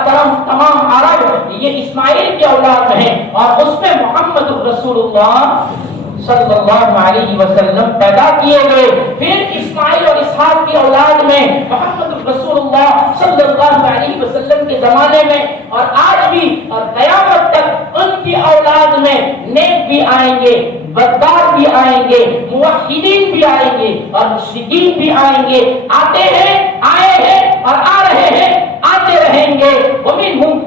تمام عرب یہ اسماعیل کی اولاد ہیں، اور اس میں محمد رسول اللہ صلی اللہ علیہ وسلم پیدا کیے گئے۔ پھر اسماعیل اور اسحاق کی اولاد میں محمد رسول اللہ صلی اللہ علیہ وسلم کے زمانے میں اور آج بھی اور قیامت تک ان کی اولاد میں نیک بھی آئیں گے، بدکار بھی آئیں گے، موحدین بھی آئیں گے اور مشرکین بھی آئیں گے، آتے ہیں، آئے ہیں اور آ رہے ہیں، آتے رہیں گے۔ ومنہم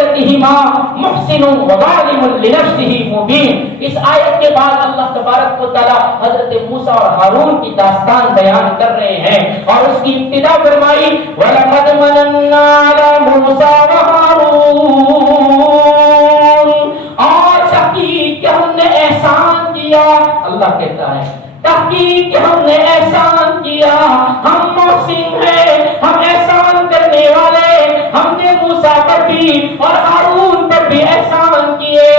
ذریتہما محسن وظالم لنفسہ مبین. اس آیت کے بعد اللہ تبارک و تعالی حضرت موسیٰ اور ہارون کی داستان بیان کر رہے ہیں اور اس کی ابتدا فرمائی وَلَقَدْ مَنَنَّا عَلَى مُوسَىٰ وَهَارُونَ. اور تحقیق کہ ہم نے احسان کیا. اللہ کہتا ہے تحقیق کہ ہم نے احسان کیا. ہم محسن ہیں, ہم احسان کرنے والے. ہم نے موسیٰ پر بھی اور ہارون پر بھی احسان کیے.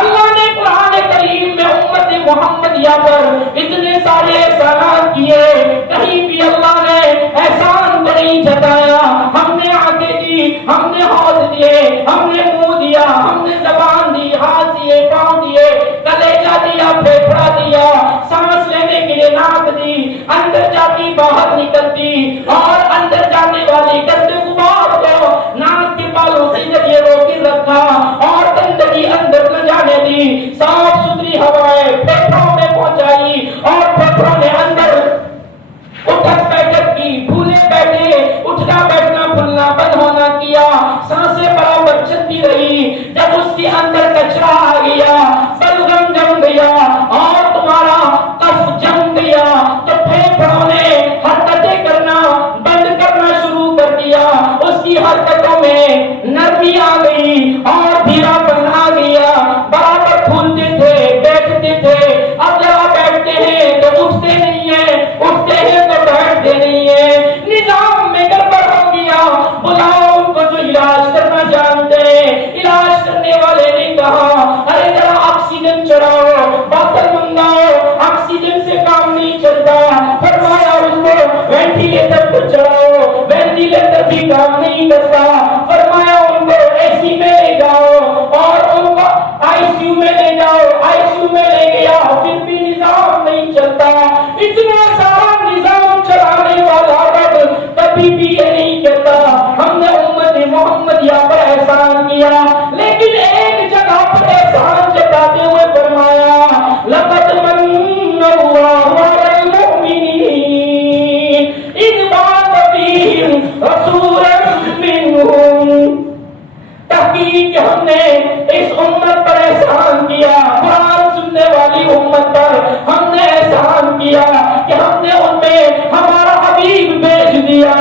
اللہ نے قرآن کریم میں امت محمدیہ پر اتنے سارے احسانات کیے, کہیں بھی اللہ نے احسان کو نہیں جتایا. ہم نے آنکھیں دی, ہم نے ہاتھ دیے, ہم نے منہ دیا, ہم نے زبان دی, ہاتھ دیے, پاؤں دیے, کلیجہ دیا, پھیپھڑا دیا, سانس لینے کے لیے ناک دی, اندر جاتی باہر نکلتی اور اندر جانے والی گندے غبار کو ناک کے بالوں سے ذریعے روک رکھا اور گندگی اندر نہ جانے دی. صاف ستھری ہوائیں پھیپھڑوں میں پہنچائی اور پھیپھڑوں نے اندر اٹھک بیٹھک کی, بھولے بیٹھے, اٹھنا بیٹھنا بھولنا بند ہونا کیا. سانسیں برابر چلتی رہی. جب اس کے اندر کچرا آ گیا, بلغم جم گیا اور تمہارا کف جم گیا تو پھیپھڑوں نے حرکتیں کرنا بند کرنا شروع کر دیا. اس کی حرکتوں میں نرمی آ گئی اور دھیرا پن آ گیا. برابر پھولتے تھے, بیٹھتے تھے, اب جہاں بیٹھتے ہیں تو اٹھتے نہیں ہیں, اٹھتے ہیں تو بیٹھتے نہیں ہیں. نظام میں گڑبڑ ہو گیا. بلاؤ ان کو جو علاج کرنا جانتے ہیں. علاج کرنے والے نے کہا ارے ذرا آکسیجن چڑھاؤ, بوتل منگاؤ, آکسیجن سے کام نہیں چلتا. فرمایا اس کو وینٹیلیٹر پر چڑھاؤ, وینٹیلیٹر بھی کام نہیں کرتا. فرمایا ان کو اے سی میں لے جاؤ اور ان کو آئی سی یو میں لے جاؤ. آئی سی یو میں لے گیا, پھر بھی نظام نہیں چلتا. اتنا سارا نظام چلانے والا رب کبھی بھی یہ نہیں کہتا ہم نے امت محمدیہ پر احسان کیا. لیکن ایک جگہ پر احسان جتاتے ہوئے فرمایا لقد من اللہ علی المؤمنین اذ بعث فیہم رسولا منہم. تحقیق کہ ہم نے اس امت پر احسان کیا, قرآن سننے والی امت پر ہم نے احسان کیا کہ ہم نے ان میں ہمارا حبیب بھیج دیا,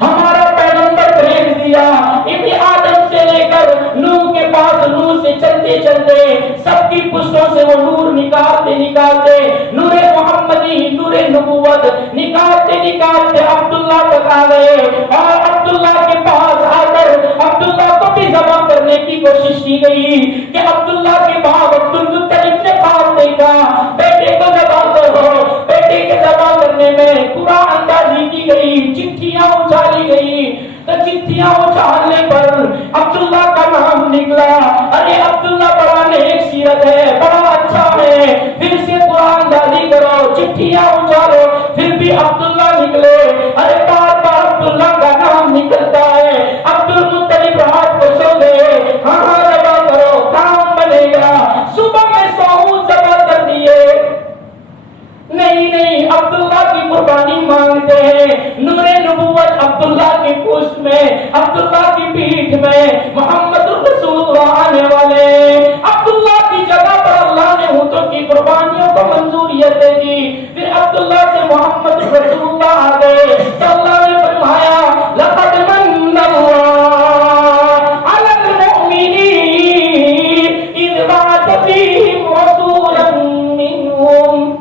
ہمارا پیغمبر بھیج دیا. ابن آدم سے لے کر نوح کے پاس نوح سے چلتے چلتے سب کی پشتوں سے وہ نور نکالتے نکالتے نور محمدی, نور نبوت نکالتے نکالتے عبداللہ تک آ گئے اور عبداللہ کے پاس آ کر عبداللہ کو بھی ذبح کرنے کی کوشش کی گئی کہ عبداللہ کے باپ عبدالمطلب نے خواب دیکھا بیٹے کو ذبح کرو. بیٹے کے ذبح کرنے میں پورا اندازی کی گئی, چٹھیاں اچھالی گئی تو چٹھیاں اچھالنے پر عبداللہ کا نام نکلا. ارے عبداللہ بڑا نیک سیرت ہے, بڑا اچھا ہے, پھر سے قرآن دازی کرو, چٹھیاں اچھالو, پھر بھی عبداللہ نکلے. ارے بار بار عبداللہ کا نام نکلتا ہے. عبدالمطلب رات کو سو گئے, ہاں ہاں ذبح کرو, کام بنے گا. صبح میں سہو ذبح کر دیے. نہیں نہیں, عبداللہ کی قربانی مانگتے ہیں. نور نبوت عبداللہ کی پشت میں, عبداللہ کی پیٹھ میں محمد رسول اللہ آنے والے. عبداللہ کی جگہ پر اللہ نے اونٹوں کی قربانیوں کو منظوریت دے دی. پھر عبداللہ سے محمد رسول اللہ آ گئے تو اللہ نے فرمایا لقد من اللہ علی المؤمنین اذ بعث فیہم رسولا منہم.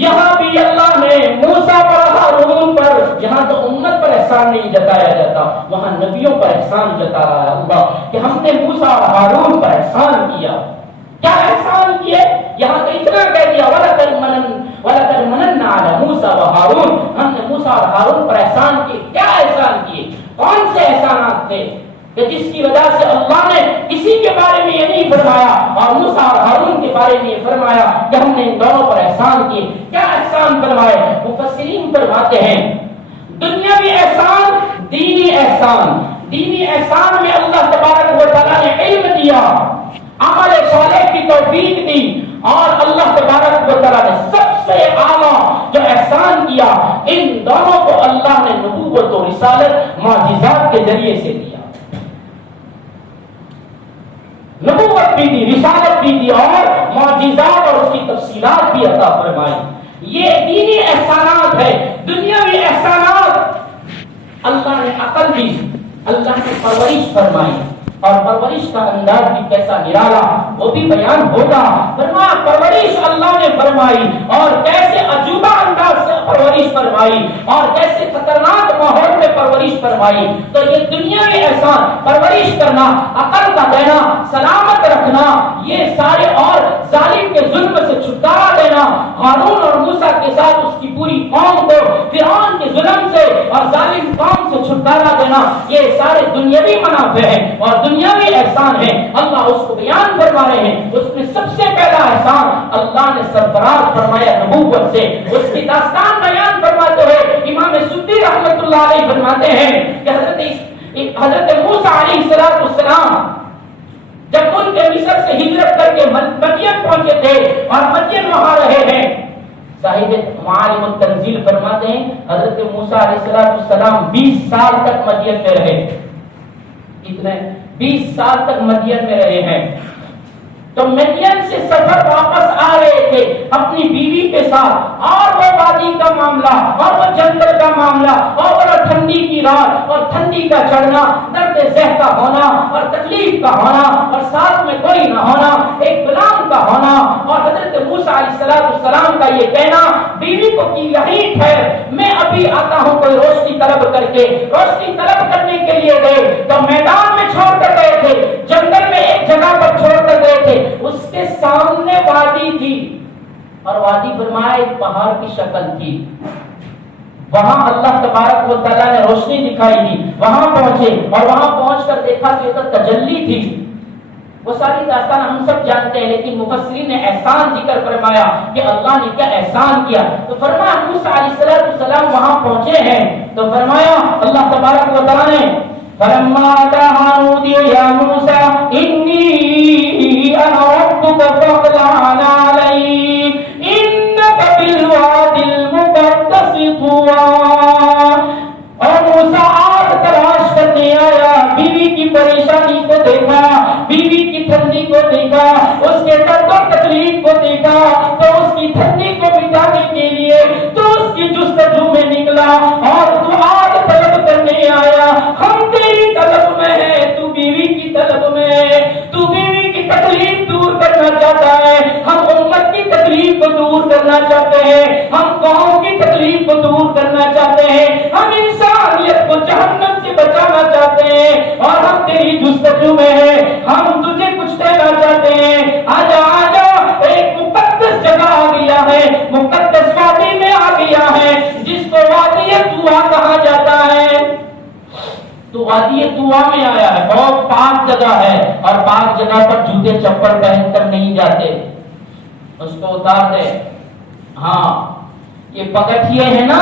یہاں بھی اللہ نے موسیٰ پر, ہارون پر, یہاں تو امت پر احسان نہیں جتایا جاتا, وہاں نبیوں پر احسان جتا رہا ہے اللہ کہ ہم نے موسیٰ اور ہارون پر احسان کیا. کیا احسان کیے؟ یہاں تو اتنا کہہ دیا وَلَقَدْ مَنَنَّا عَلَى مُوسَىٰ وَهَارُونَ. ہم نے موسیٰ اور ہارون پر احسان کیے. کیا احسان کیے؟ کون سے احسانات تھے کہ جس کی وجہ سے اللہ نے کسی کے بارے میں یہ نہیں فرمایا اور موسیٰ اور ہارون کے بارے میں یہ فرمایا کہ ہم نے ان دونوں پر احسان کیے. کیا احسان فرمائے؟ مفسرین فرماتے ہیں دنیاوی احسان, دینی احسان. دینی احسان میں اللہ تبارک و تعالیٰ نے علم دیا, عمل صالح کی توفیق دی اور اللہ تبارک و تعالیٰ نے سب سے اعلیٰ جو احسان احسان کیا، ان دونوں کو اللہ نے نبوت و رسالت معجزات کے ذریعے سے دیا۔ نبوت بھی دی، رسالت بھی دی، اور معجزات اور اس کی تفصیلات بھی عطا فرمائی۔ یہ دینی احسانات ہے۔ دنیاوی احسانات، اللہ نے عقل دی، اللہ نے پرورش فرمائی، اور پرورش کا انداز بھی کیسا نرالا وہ بھی بیان ہوگا۔ فرمایا پرورش اللہ نے فرمائی، اور کیسے عجوبہ انداز سے پرورش فرمائی، اور کیسے خطرناک ماحول میں پرورش فرمائی۔ تو یہ دنیاوی احسان، پرورش کرنا، عقل کا دینا، سلامت رکھنا، یہ سارے، اور ظالم کے ظلم سے چھٹکارا دینا، ہارون اور موسیٰ کے ساتھ اس کی پوری قوم کو فرعون کے ظلم سے اور ظالم قوم سے چھٹکارا دینا، یہ سارے دنیاوی منافع ہیں اور دنیاوی احسان ہے۔ اللہ اس کو بیان فرما رہے ہیں۔ اس میں سب سے پہلا احسان اللہ نے سرفراز فرمایا نبوت سے۔ اس کی داستان بیان فرماتے ہوئے امام سدی رحمۃ اللہ علیہ فرماتے ہیں کہ حضرت موسیٰ علیہ السلام جب ان کے مصر سے ہجرت کر کے مدین پہنچے تھے اور مدین وہاں رہے ہیں، صاحب معالم التنزیل فرماتے ہیں حضرت موسیٰ علیہ السلام 20 سال تک مدین میں رہے۔ کتنے؟ 20 سال تک مدین میں رہے ہیں۔ تو مدین سے سفر واپس آ رہے تھے اپنی بیوی کے ساتھ، اور وہ وادی کا معاملہ، اور وہ جنگل کا معاملہ، اور وہ ٹھنڈی کی رات اور ٹھنڈی کا چڑھنا، درد ذہ کا ہونا اور تکلیف کا ہونا، اور ساتھ میں کوئی نہ ہونا، ایک غلام کا ہونا، اور حضرت موسیٰ علیہ السلام کا یہ کہنا بیوی کو کہ یہی ٹھہر، میں ابھی آتا ہوں کوئی روشنی طلب کر کے۔ روشنی طلب کرنے کے لیے گئے تو میدان میں چھوڑ کر گئے تھے، جنگل میں ایک جگہ پر چھوڑ کر گئے تھے، اس کے سامنے وادی تھی، اور وادی فرمایا ایک پہاڑ کی شکل تھی۔ وہاں اللہ تبارک و تعالیٰ نے روشنی دکھائی تھی، وہاں پہنچے اور وہاں پہنچ کر دیکھا کہ ادھر تجلی تھی۔ وہ ساری داستان ہم سب جانتے ہیں، لیکن مفسرین نے احسان ذکر فرمایا کہ اللہ نے کیا احسان کیا۔ تو فرمایا موسیٰ علیہ السلام وہاں پہنچے ہیں تو فرمایا اللہ تبارک و تعالیٰ نے فَلَمَّا أَتَاهَا نُودِيَ يَا مُوسَىٰ إِنِّي أَنَا رَبُّكَ فَاخْلَعْ عَلَيْكَ إِنَّكَ بِالْوَادِ الْمُقَدَّسِ طُوًى۔ اور موسیٰ آگ تلاش کرنے آیا، بیوی کی پریشانی کو دیکھا، بیوی کی ٹھنڈی کو دیکھا، اس کے درد و تکلیف کو دیکھا، تو اس کی ٹھنڈی کو مٹانے کے لیے تو اس کی جستجو میں نکلا، اور تو آگ طلب کرنے آیا۔ ہم تیری طلب میں ہے، تو بیوی کی طلب میں ہے، تو بیوی کی تکلیف دور کرنا چاہتا ہے، ہم امت کی تکلیف کو دور کرنا چاہتے ہیں، ہم قوم کی تکلیف کو دور کرنا چاہتے ہیں، ہم انسانیت کو جہنم سے بچانا چاہتے ہیں، اور ہم تیری جستجو میں ہے، ہم تجھے کچھ دینا چاہتے ہیں۔ آجا آجا، ایک مقدس جگہ آ گیا ہے، مقدس وادی میں آ گیا ہے، جس کو وادی طویٰ کہا جاتا ہے۔ تو وادی طویٰ میں آیا ہے، بہت پاک جگہ ہے، اور پاک جگہ پر جوتے چپل پہن کر نہیں جاتے، اس کو اتار دے۔ ہاں یہ پگٹھیے ہیں نا،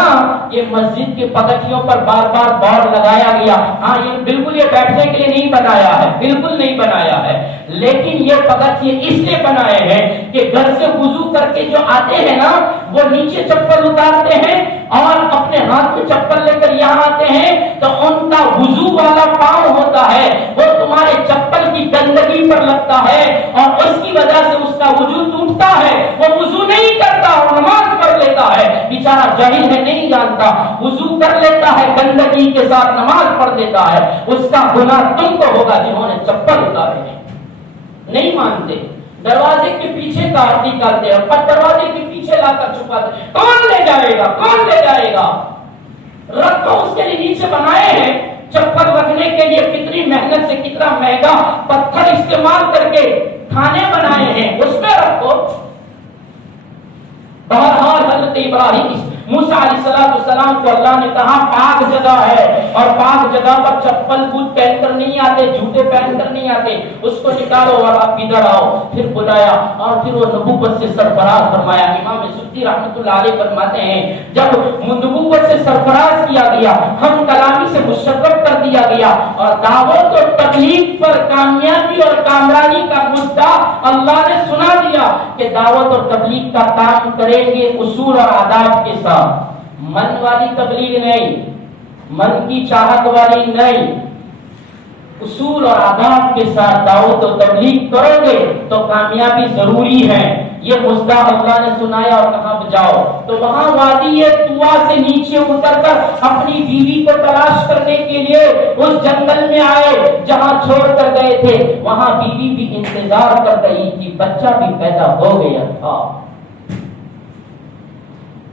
یہ مسجد کے پگٹھیوں پر بار بار بورڈ لگایا گیا، ہاں یہ بالکل یہ بیٹھنے کے لیے نہیں بنایا ہے، بالکل نہیں بنایا ہے، لیکن یہ پگٹھیے اس لیے بنائے ہیں کہ گھر سے وضو کر کے جو آتے ہیں نا، وہ نیچے چپل اتارتے ہیں اور اپنے ہاتھ میں چپل لے کر یہاں آتے ہیں، تو ان کا وضو والا پاؤں ہوتا ہے وہ تمہارے چپل کی گندگی پر لگتا ہے، اور اس کی وجہ سے اس کا وضو ٹوٹتا ہے، وہ وضو نہیں کرتا، وہ نماز پڑھ لیتا ہے، بیچارہ جاہل ہے نہیں جانتا، وضو کر لیتا ہے گندگی کے ساتھ نماز پڑھ لیتا ہے، اس کا گناہ تم کو ہوگا جنہوں نے چپل اتارے ہیں۔ نہیں مانتے، دروازے کے پیچھے کاٹ نکالتے ہیں، پر دروازے کے پیچھے لا کر چھپاتے، کون لے جائے گا، کون لے جائے گا؟ رکھو، اس کے لیے نیچے بنائے ہیں، چپل رکھنے کے لیے کتنی محنت سے کتنا مہنگا پتھر استعمال کر کے کھانے بنائے ہیں، اس میں رکھو۔ بہرحال حضرت ابراہیم موسیٰ علیہ السلام کو اللہ نے کہا پاک جگہ ہے، اور پاک جگہ پر چپل بوٹ پہن کر نہیں آتے، جوتے پہن کر نہیں آتے، اس کو نکالو اور آپ ادھر آؤ۔ پھر بلایا اور پھر وہ نبوت سے سرفراز فرمایا۔ امام سدی رحمۃ اللہ علیہ فرماتے ہیں جب نبوت سے سرفراز کیا گیا، ہم کلامی سے مشرف کر کر دیا گیا. اور دعوت و تبلیغ پر کامیابی اور کامرانی کا مدعا اللہ نے سنا دیا کہ دعوت اور تبلیغ کا کام کریں گے اصول اور آداب کے ساتھ. من والی تبلیغ نہیں, من کی چاہت والی نہیں, اصول اور آداب کے ساتھ دعوت و تبلیغ کرو گے تو کامیابی ضروری ہے. یہ مصدع اللہ نے سنایا اور کہا بجاؤ. تو وہاں وادی طوا سے نیچے اتر کر اپنی بیوی کو تلاش کرنے کے لیے اس جنگل میں آئے جہاں چھوڑ کر گئے تھے. وہاں بیوی بھی انتظار کر رہی تھی, بچہ بھی پیدا ہو گیا تھا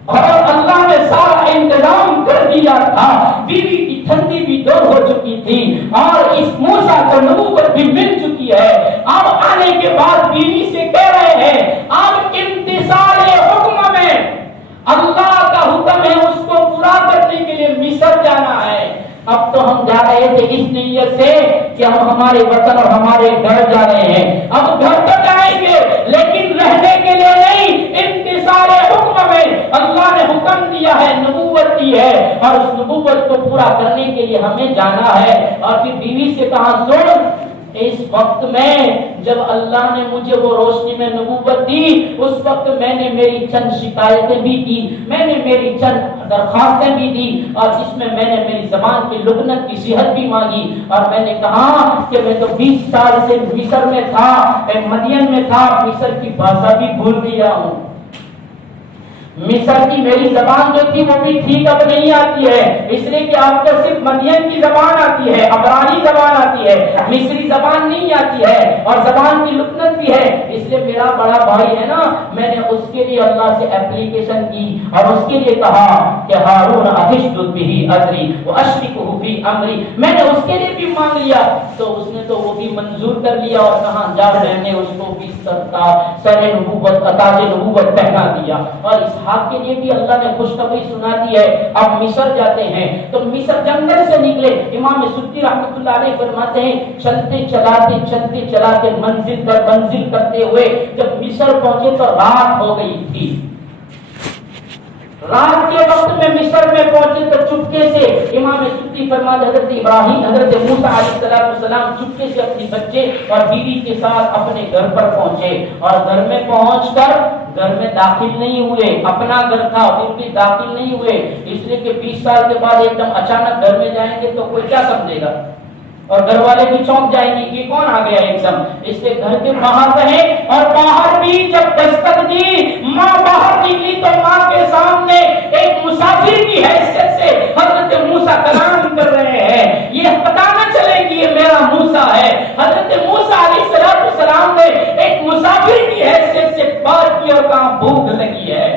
اور اللہ نے سارا انتظام کر دیا تھا. بیوی کی ٹھنڈی بھی دور ہو چکی تھی اور اس موسیٰ کو نبوت بھی مل چکی ہے. اب آنے کے بعد بیوی سے کہہ رہے ہیں اب امتثال حکم میں اللہ کا حکم ہے اس کو پورا کرنے کے لیے مصر جانا ہے. اب تو ہم جا رہے تھے اس نیت سے کہ ہم ہمارے وطن اور ہمارے گھر جا رہے ہیں. اب گھر تو جائیں گے لیکن رہنے کے لیے نہیں. امتثال حکم میں اللہ نے حکم دیا ہے, نبوت دی ہے اور اس نبوت کو پورا کرنے کے لیے ہمیں جانا ہے. اور پھر بیوی سے کہا سن, اس وقت میں جب اللہ نے مجھے وہ روشنی میں نبوت دی اس وقت میں نے میری چند شکایتیں بھی کی, میں نے میری چند درخواستیں بھی دی اور اس میں نے میری زبان کی لکنت کی صحت بھی مانگی. اور میں نے کہا کہ میں تو 20 سال سے مصر میں تھا, مدین میں تھا, مصر کی بھاشا بھی بھول گیا ہوں. مصر کی میری زبان جو تھی وہ بھی ٹھیک اب نہیں آتی ہے, اس لیے کہ آپ کو صرف مدین کی زبان آتی ہے, عبرانی زبان آتی ہے, مصری زبان نہیں آتی ہے اور زبان کی لکنت بھی ہے. اس لیے میرا بڑا بھائی ہے نا, میں نے اس کے لیے اللہ سے اپلیکیشن کی اور اس کے لیے کہا کہ ہارون اشدد به اذری واشرکه فی امری. میں نے اس کے لیے بھی مانگ لیا تو اس نے تو وہ بھی منظور کر لیا اور کہا جا میں نے اس کو بھی سر نبوت تاج نبوت پہنا دیا. اور اسحاق کے لیے بھی اللہ نے خوشخبری سنا دی ہے. اب مصر جاتے ہیں تو مصر جنگل سے نکلے. امام سدی رحمۃ اللہ علیہ فرماتے ہیں چلتے چلاتے منزل پر منزل کرتے ہوئے جب مصر پہنچے تو رات ہو گئی تھی. رات کے وقت میں مصر میں پہنچے تو چپکے سے امام سدی فرماتے حضرت ابراہیم حضرت موسیٰ علیہ السلام چپکے سے اپنے بچے اور بیوی کے ساتھ اپنے گھر پر پہنچے اور گھر میں پہنچ کر گھر میں داخل نہیں ہوئے. اپنا گھر تھا پھر بھی داخل نہیں ہوئے, اس لیے کہ 20 سال کے بعد ایک دم اچانک گھر میں جائیں گے تو کوئی کیا سمجھے گا اور گھر والے بھی چونک جائیں گے کہ کون آ گیا ایک دم. اس لیے گھر کے باہر رہے اور باہر بھی جب دستک دی ماں باہر نکلی تو ماں کے سامنے ایک مسافر کی حیثیت سے حضرت موسیٰ کلام کر رہے ہیں. یہ پتہ نہ چلے کہ یہ میرا موسیٰ ہے. حضرت موسیٰ علیہ السلام نے ایک مسافر کی حیثیت سے بات کی اور کہا بھوک لگی ہے.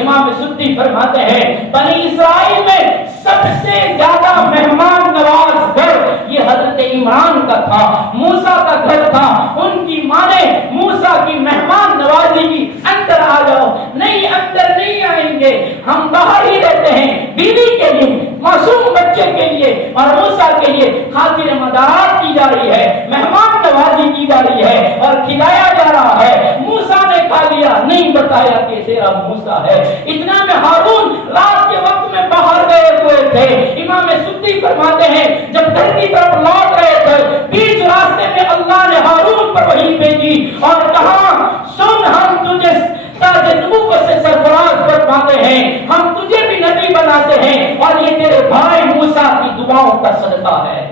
امام سدی فرماتے ہیں بنی اسرائیل میں سب سے زیادہ مہمان نواز گھر یہ حضرت عمران کا تھا, موسیٰ کا گھر تھا. ان کی ماں نے موسیٰ کی مہمان نوازی کی, اندر آ جاؤ. نہیں اندر نہیں آئیں گے, ہم باہر ہی رہتے ہیں. بیوی کے لیے, معصوم بچے کے لیے اور موسیٰ کے لیے خاطر مدارات کی جا رہی ہے, مہمان نوازی کی جا رہی ہے اور کھلایا جا رہا ہے. موسیٰ نے کھا لیا, نہیں بتایا کہ تیرا موسیٰ ہے. اتنا میں ہارون رات کے وقت میں باہر گئے ہوئے تھے. امام سدی فرماتے ہیں جب گھر کی طرف لوٹ رہے تھے بیچ راستے میں اللہ نے ہارون پر وحی بھیجی اور کہا سن ہم تجھے تاج نبوت سے سرفراز فرماتے ہیں, ہم تجھے بھی نبی بناتے ہیں اور یہ تیرے بھائی موسیٰ کی دعاؤں کا صدقہ ہے.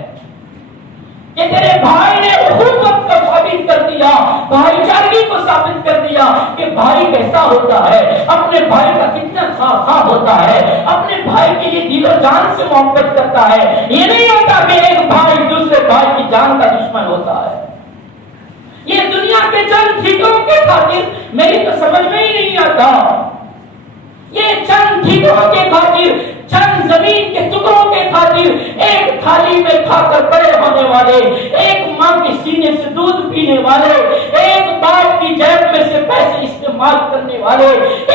کہ تیرے بھائی نے اخوت کو ثابت کر دیا, بھائی چارگی کو ثابت کر دیا کہ بھائی کیسا ہوتا ہے, اپنے بھائی کا کتنا خواہ ہوتا ہے, اپنے بھائی کے لیے دل و جان سے محبت کرتا ہے. یہ نہیں ہوتا کہ ایک بھائی دوسرے بھائی کی جان کا دشمن ہوتا ہے. یہ دنیا کے چند ٹھیکوں کے خاطر میری تو سمجھ میں ہی نہیں آتا. یہ چند ٹھیکوں کے خاطر, چند زمین کے ٹکڑوں کے خاطر ایک تھالی میں کھا کر بڑے ہونے والے, ایک ماں کے سینے سے دودھ پینے والے, ایک باپ کی جیب میں سے پیسے استعمال کرنے والے,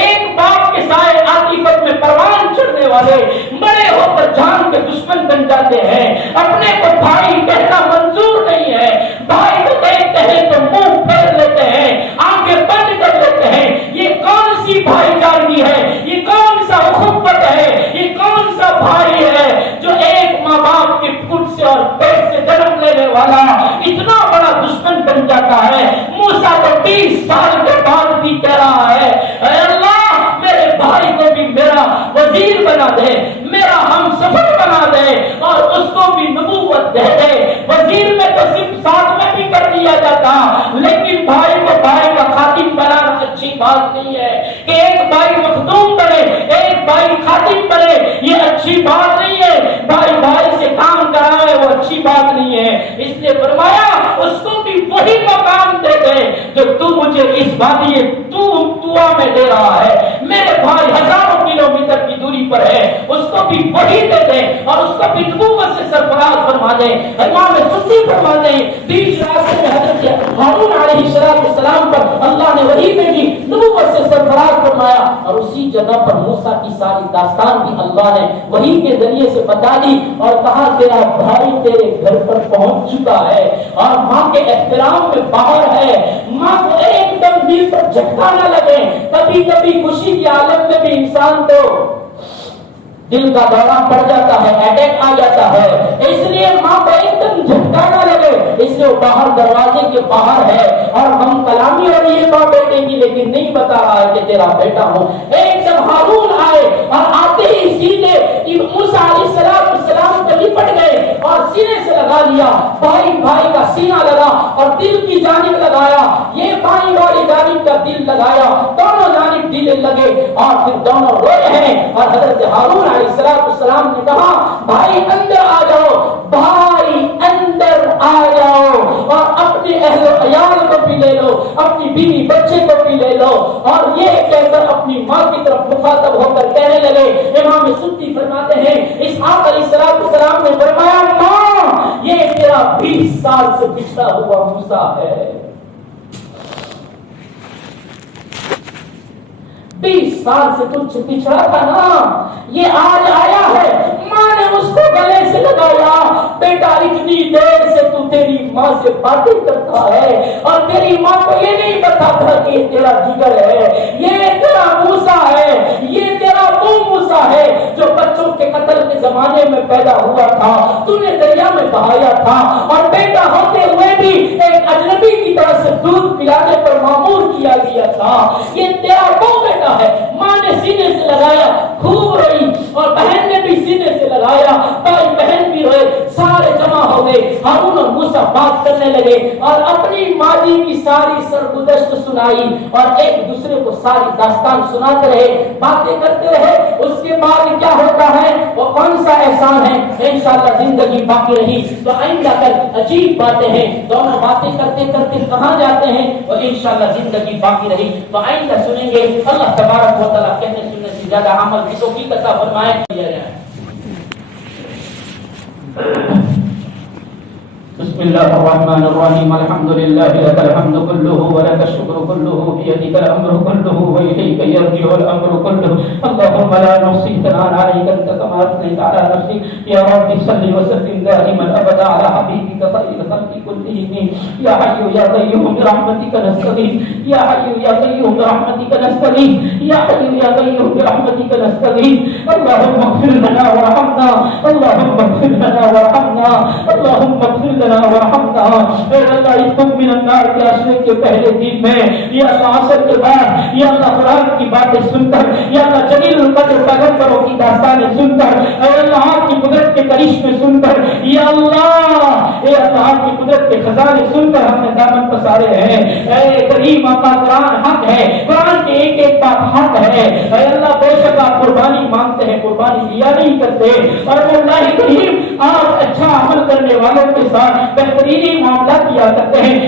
ایک باپ کے سائے عاطفت میں پروان چڑھنے والے بڑے ہو کر جان کے دشمن بن جاتے ہیں. اپنے کو بھائی کہنا منظور نہیں ہے. بھائی کو دیکھتے ہیں تو منہ پھیر لیتے ہیں, آنکھیں بند کر لیتے ہیں. یہ کون سی بھائی چارگی ہے, یہ کون سا اخوت ہے, یہ کون سا بھائی ہے جو ایک ماں باپ کے پھوٹ سے سال کے بعد بھی کہہ رہا ہے اے اللہ میرے بھائی کو بھی میرا وزیر بنا دے، میرا ہم سفر بنا دے اور اس کو بھی نبوت دے دے۔ وزیر میں تو صرف ساتھ میں بھی کر دیا جاتا، لیکن بھائی کو بھائی کا خادم بنانا اچھی بات نہیں ہے کہ ایک بھائی مخدوم بنے، ایک بھائی خادم بنے، یہ اچھی بات نہیں ہے۔ بھائی بھائی سے کام کرائے وہ اچھی بات نہیں ہے، اس لیے فرمایا اس کو بھی وہی مقام دے دے جو تو مجھے اس وادی طوا میں دے رہا ہے۔ میرے بھائی ہزاروں کلومیٹر کی دوری پر ہے، اس کو بھی وہی دے دے اور اس کو بھی نبوت سے سرفراز فرما دے۔ امام سدی فرما دے بیچ راستے میں حضرت ہارون علیہ السلام پر اللہ نے وحی بھیجی، نبوت سے سرفراز فرمایا، اور اسی جگہ پر موسیٰ کی ساری داستان بھی اللہ نے وحی کے ذریعے سے بتا دی اور کہا تیرا بھائی تیرے گھر پر پہنچ چکا ہے اور ماں کے احترام میں باہر ہے۔ ماں کو ایک دم دل پر جھٹکا نہ لگے، کبھی کبھی خوشی کی حالت میں بھی انسان کو دل کا دورہ پڑ جاتا ہے، اٹیک آ جاتا ہے، اس لیے ماں کو ایک دم جھٹکا نہ لگے، اس لیے وہ باہر دروازے کے باہر ہے اور ہم کلامی ہو رہی ہے ماں بیٹے کی، لیکن نہیں بتا رہا ہے کہ تیرا بیٹا ہوں۔ ایک دم ہارون آئے اور آتے ہی سیدھے موسیٰ علیہ السلام کو لپٹ گئے اور سینے سے لگا لیا، بھائی بھائی کا سینہ لگا اور دل کی جانب لگایا، یہ بھائی والی جانب کا دل لگایا، دونوں جانب دل لگے اور پھر دونوں روئے ہیں اور حضرت ہارون علیہ السلام نے کہا بھائی اندر آ جاؤ، بھائی اندر آ جاؤ اور اپنے اہل و عیال کو بھی لے لو، اپنی بیوی بچے کو بھی لے لو، اور یہ کہہ کر اپنی ماں کی طرف مخاطب ہو کر کہنے لگے۔ امام سدی فرماتے ہیں اسحاق علیہ السلام نے فرمایا ماں یہ تیرا 20 سال سے پچھڑا ہوا موسیٰ ہے، 20 سال سے تجھ سے پچھڑا تھا نا، یہ آج آیا ہے۔ ماں نے اس کو گلے سے لگایا، بیٹا اتنی دیر سے تو تیری ماں سے باتیں کرتا ہے اور تیری ماں کو یہ نہیں پتا تھا کہ یہ تیرا جگر ہے، یہ تیرا موسیٰ ہے، یہ تیرا وہ موسیٰ ہے جو بچوں کے قتل کے زمانے میں پیدا ہوا تھا، تو نے دریا میں بہایا تھا اور بیٹا ہوتے ہوئے بھی ایک اجنبی کی طرح سے دودھ پلانے پر مامور کیا گیا تھا، یہ تیرا وہ بیٹا ہے۔ ماں نے سینے سے لگایا، خوب روئی اور بہن نے بھی سینے سے لگایا، بھائی بہن بھی روئے، سارے جمع ہو گئے، ہارون اور موسیٰ بات کرنے لگے اور اپنی ماضی کی ساری سرگزشت سنائی اور ایک دوسرے کو ساری داستان سناتے رہے، باتیں کرتے رہے۔ اس کے بعد کیا ہوتا ہے وہ کون سا احسان ہے، انشاءاللہ زندگی باقی رہی تو آئندہ کل عجیب باتیں ہیں، دونوں باتیں کرتے کرتے کہاں جاتے ہیں اور انشاءاللہ زندگی باقی رہی تو آئندہ سنیں گے۔ اللہ تبارک و تعالیٰ کہنے سننے سے زیادہ عمل کی توفیق عطا فرمائے۔ بسم الله الرحمن الرحيم الحمد لله لك الحمد كله ولك الشكر كله بيدك الأمر كله وإليك يرجع الأمر كله اللهم لا نحصي ثناء عليك أنت كما أثنيت على نفسك يا رب صل وسلم دائما أبدا على حبيبك خير الخلق كلهم يا حي يا قيوم برحمتك نستغيث يا حي يا قيوم برحمتك نستغيث يا حي يا قيوم برحمتك نستغيث اللهم اغفر لنا وارحمنا اللهم اغفر لنا وارحمنا اللهم اغفر لنا ورحمنا۔ اے اللہ اتم من النار کے عشرے کے پہلے دن میں یا اللہ عصر کے بعد یا اللہ قرآن کی باتیں سن کر یا اللہ جلیل القدر پیغمبروں کی داستانیں سن کر اے اللہ آپ کی قدرت کے کرشمے سن کر یا اللہ اے اللہ آپ کی قدرت کے خزانے سن کر ہم نے دامن پسارے ہیں۔ اے کریم آقا قرآن حق ہے، قرآن کی ایک ایک بات حق ہے۔ اے اللہ بے شک آپ قربانی مانگتے ہیں، قربانی لیا نہیں کرتے اور اللہ کریم آپ اچھا عمل کرنے والوں کے ساتھ بہترین معاملہ کیا کرتے ہیں۔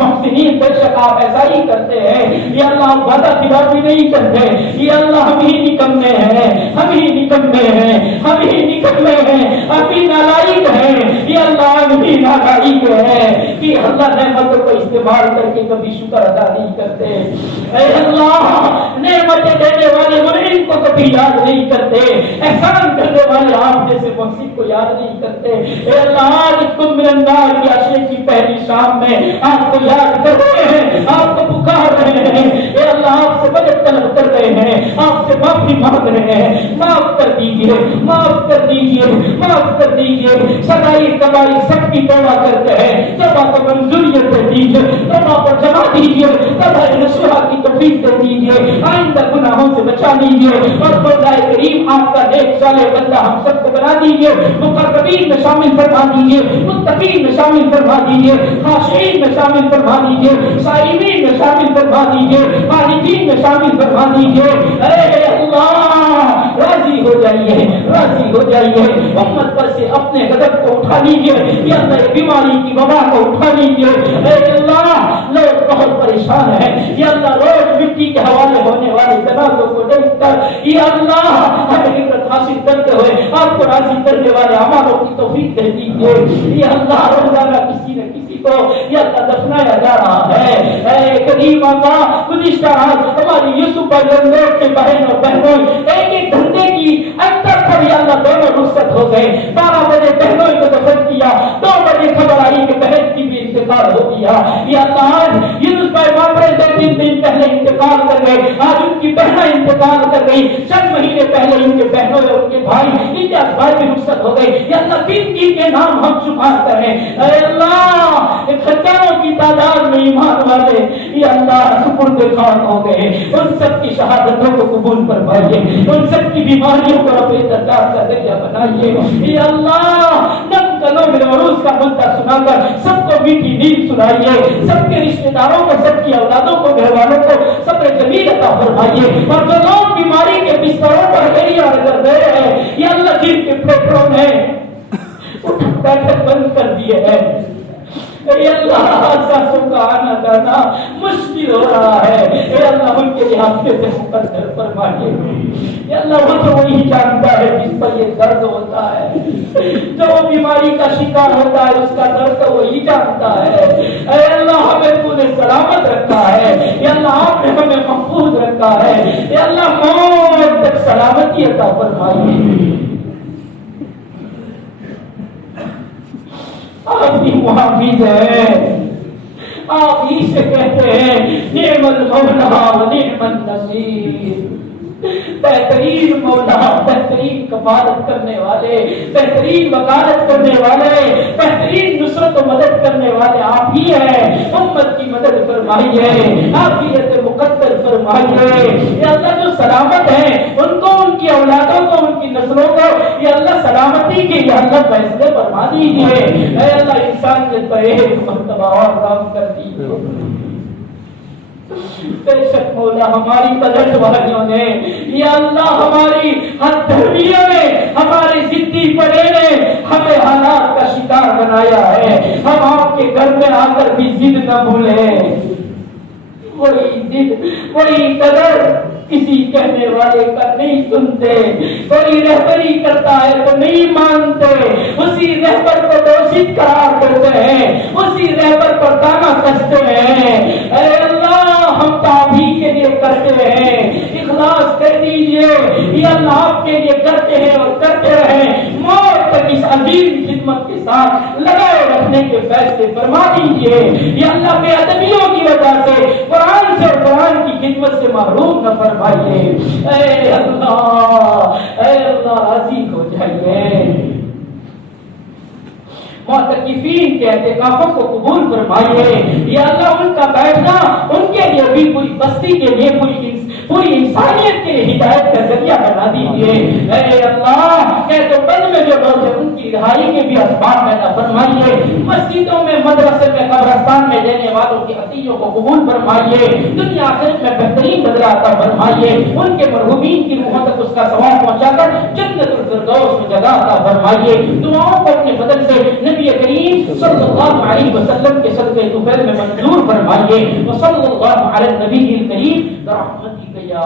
محسنین بے شک آپ ایسا ہی کرتے ہیں۔ یا اللہ آپ وعدہ خلافی نہیں کرتے۔ یا اللہ ہم ہی نکمے ہیں، ہم ہی نکمے ہیں، ہم ہی نکمے ہیں، ہم ہی نالائق ہیں۔ یا اللہ ہم ہی نالائق ہیں کہ اللہ نعمتوں کو استعمال کر کے کبھی شکر ادا نہیں کرتے۔ اے اللہ نعمتیں دینے والے منعم کو کبھی یاد نہیں کرتے، احسان کرنے والے آپ جیسے محسن کو یاد نہیں کرتے۔ اے اللہ آج تم من النار کی عشرے کی پہلی شام میں آپ کو یاد کرتے ہیں، آپ کو پکار رہے ہیں، اے اللہ آپ سے مدد طلب کر رہے ہیں، آپ سے معافی مانگ رہے ہیں، معاف کر دیجئے، معاف کر دیجئے، معاف کر دیجئے، سگائی کبائی سب کی توبہ کرتے ہیں، توبہ کو منظوریت دے دیجئے، توبہ کو جمع دیجئے، توبہ نصوحہ کی توفیق دے دیجئے، آئندہ گناہوں سے بچا دیجئے، اور مولا کریم آپ کا نیک صالح بندہ ہم سب کو بنا دیجئے، مقربین میں شامل فرما دیجئے، متقین میں شامل فرما دیجئے، خاشعین میں شامل فرما دیجئے، صائمین میں شامل فرما دیجئے، قانتین میں شامل فرما دیجئے۔ اے اللہ راضی ہو جائیے، راضی ہو جائیے، امت پر سے اپنے غضب کو اٹھا لیجئے، یا اللہ بیماری کی وبا کو اٹھا لیجئے۔ اے اللہ لوگ بہت پریشان ہیں، یا اللہ روز مٹی کے حوالے ہونے والے جنازوں کو دیکھ کر یا اللہ ہمیں عبرت حاصل کرتے ہوئے آپ کو راضی کرنے والے اعمالوں کی توفیق دے دیجیے۔ یا اللہ روزانہ کسی نہ کسی کو یا اللہ دفنایا جا رہا ہے، اے کریم اللہ گزشتہ رات ہماری یوسف بھائی کے بہن اور بہنوں ایک ایک گھنٹے کی انتر پر یا اللہ دونوں رخصت ہو گئے، 12 بجے بہنوں کو دفن کیا، 2 بجے خبر آئی کہ بہن کی بھی انتقال ہو گیا۔ یا اللہ آج یونس بھائی واپس 2-3 دن پہلے انتقال کر گئے، آج ان کی بہنیں انتقال کر گئی، چند مہینے پہلے ان کے بہنوں اور ان کے بھائی ان کے ازواج بھی رخصت ہو گئے۔ یا اللہ کن کن کے نام ہم شمار کریں، اے اللہ ہزاروں کی تعداد میں ایمان والے یا اللہ سپرد خان ہو گئے، ان سب کی شہادتوں کو قبول فرمائیے، ان سب کی بیماریوں کو رفع درجات کا ذریعہ بنائیے۔ یا اللہ نم کنوں میں عروس کا مدعا سنا کر سب کو میٹھی نیند سنائیے، سب کے رشتہ داروں کو، سب کی اولادوں کو، گھر والوں کو صبر جمیل عطا فرمائیے، اور جو لوگ بیماری کے بستروں پر ہیریا کر رہے ہیں یا اللہ جن کے پھیپھڑوں میں اٹھ بیٹھک بند کر دیے ہیں، اے اللہ سانسوں کا آنا جانا مشکل ہو رہا ہے، اے اللہ ان کے حافظے سے مقدر فرمائیے۔ اے اللہ وہ تو وہی جانتا ہے جس پر یہ درد ہوتا ہے، جو بیماری کا شکار ہوتا ہے اس کا درد وہی جانتا ہے۔ اے اللہ ہمیں تو نے سلامت رکھا ہے، اے اللہ آپ نے ہمیں محفوظ رکھا ہے، اے اللہ موت تک سلامتی عطا فرمائیے۔ آپ ہی محافظ ہیں، آپ ہی سے کہتے ہیں نعم المولا و نعم النصیر، بہترین مولا، بہترین کفالت کرنے والے، بہترین وکالت کرنے والے، بہترین نصرت و مدد کرنے والے آپ ہی ہیں۔ امت کی مدد فرمائیے، عافیت مقدر فرمائیے۔ یا اللہ جو سلامت ہیں ان کو، ان کی اولادوں کو، ان کی نسلوں کو یا اللہ سلامتی کے یا اللہ فیصلے فرما دیجیے۔ اے اللہ انسانیت پر ایک مرتبہ اور رحم کر دیجیے۔ بے شک مولا ہماری پلٹ والیوں نے یا اللہ ہماری ہر دھرمیوں نے، ہمارے ضدی پڑے نے ہمیں حالات کا شکار بنایا ہے۔ ہم آپ کے گھر میں آ کر بھی ضد نہ بھولیں، وہی ضد، وہی قدر کسی کہنے والے کا نہیں سنتے، کوئی رہبری کرتا ہے تو نہیں مانتے، اسی رہبر کو دوشت قرار کرتے ہیں، اسی رہبر پر تانا کستے ہیں۔ اے اللہ ہم تعبیر کے لیے کرتے ہیں، اخلاص کر دیجئے یا اللہ آپ کے لیے کرتے ہیں اور کرتے رہیں، موت تک اس عظیم خدمت کے ساتھ لگائے رکھنے کے فیصلے فرما دیجئے۔ یا اللہ بے ادبیوں کی وجہ سے قرآن سے اور قرآن کی خدمت سے محروم نہ فرمائیے۔ اے اللہ راضی ہو جائیے، معتکفین کے اعتکافوں کو قبول فرمائیے۔ یا اللہ ان کا بیٹھنا ان کے لیے بھی، پوری بستی کے لیے، پوری انسانیت کے لیے ہدایت کا ذریعہ بنا دیجیے۔ اے اللہ کہتے بند میں جو لوگ ہیں ان کی رہائی کے بھی اسباب پیدا فرمائیے، مسجدوں میں، مدرسے میں، قبرستان میں دینے والوں کی عطیوں کو قبول فرمائیے، دنیا آخرت میں بہترین بدلہ عطا فرمائیے، ان کے مرحومین کی روحوں تک اس کا ثواب پہنچا کر جنت الفردوس میں جگہ عطا فرمائیے۔ دعاؤں کو اپنے بدل سے نبی کریم صلی اللہ علیہ وسلم کے صدقے طفیل میں منظور فرمائیے۔ وصلی اللہ علی النبی الکریم برحمتک یا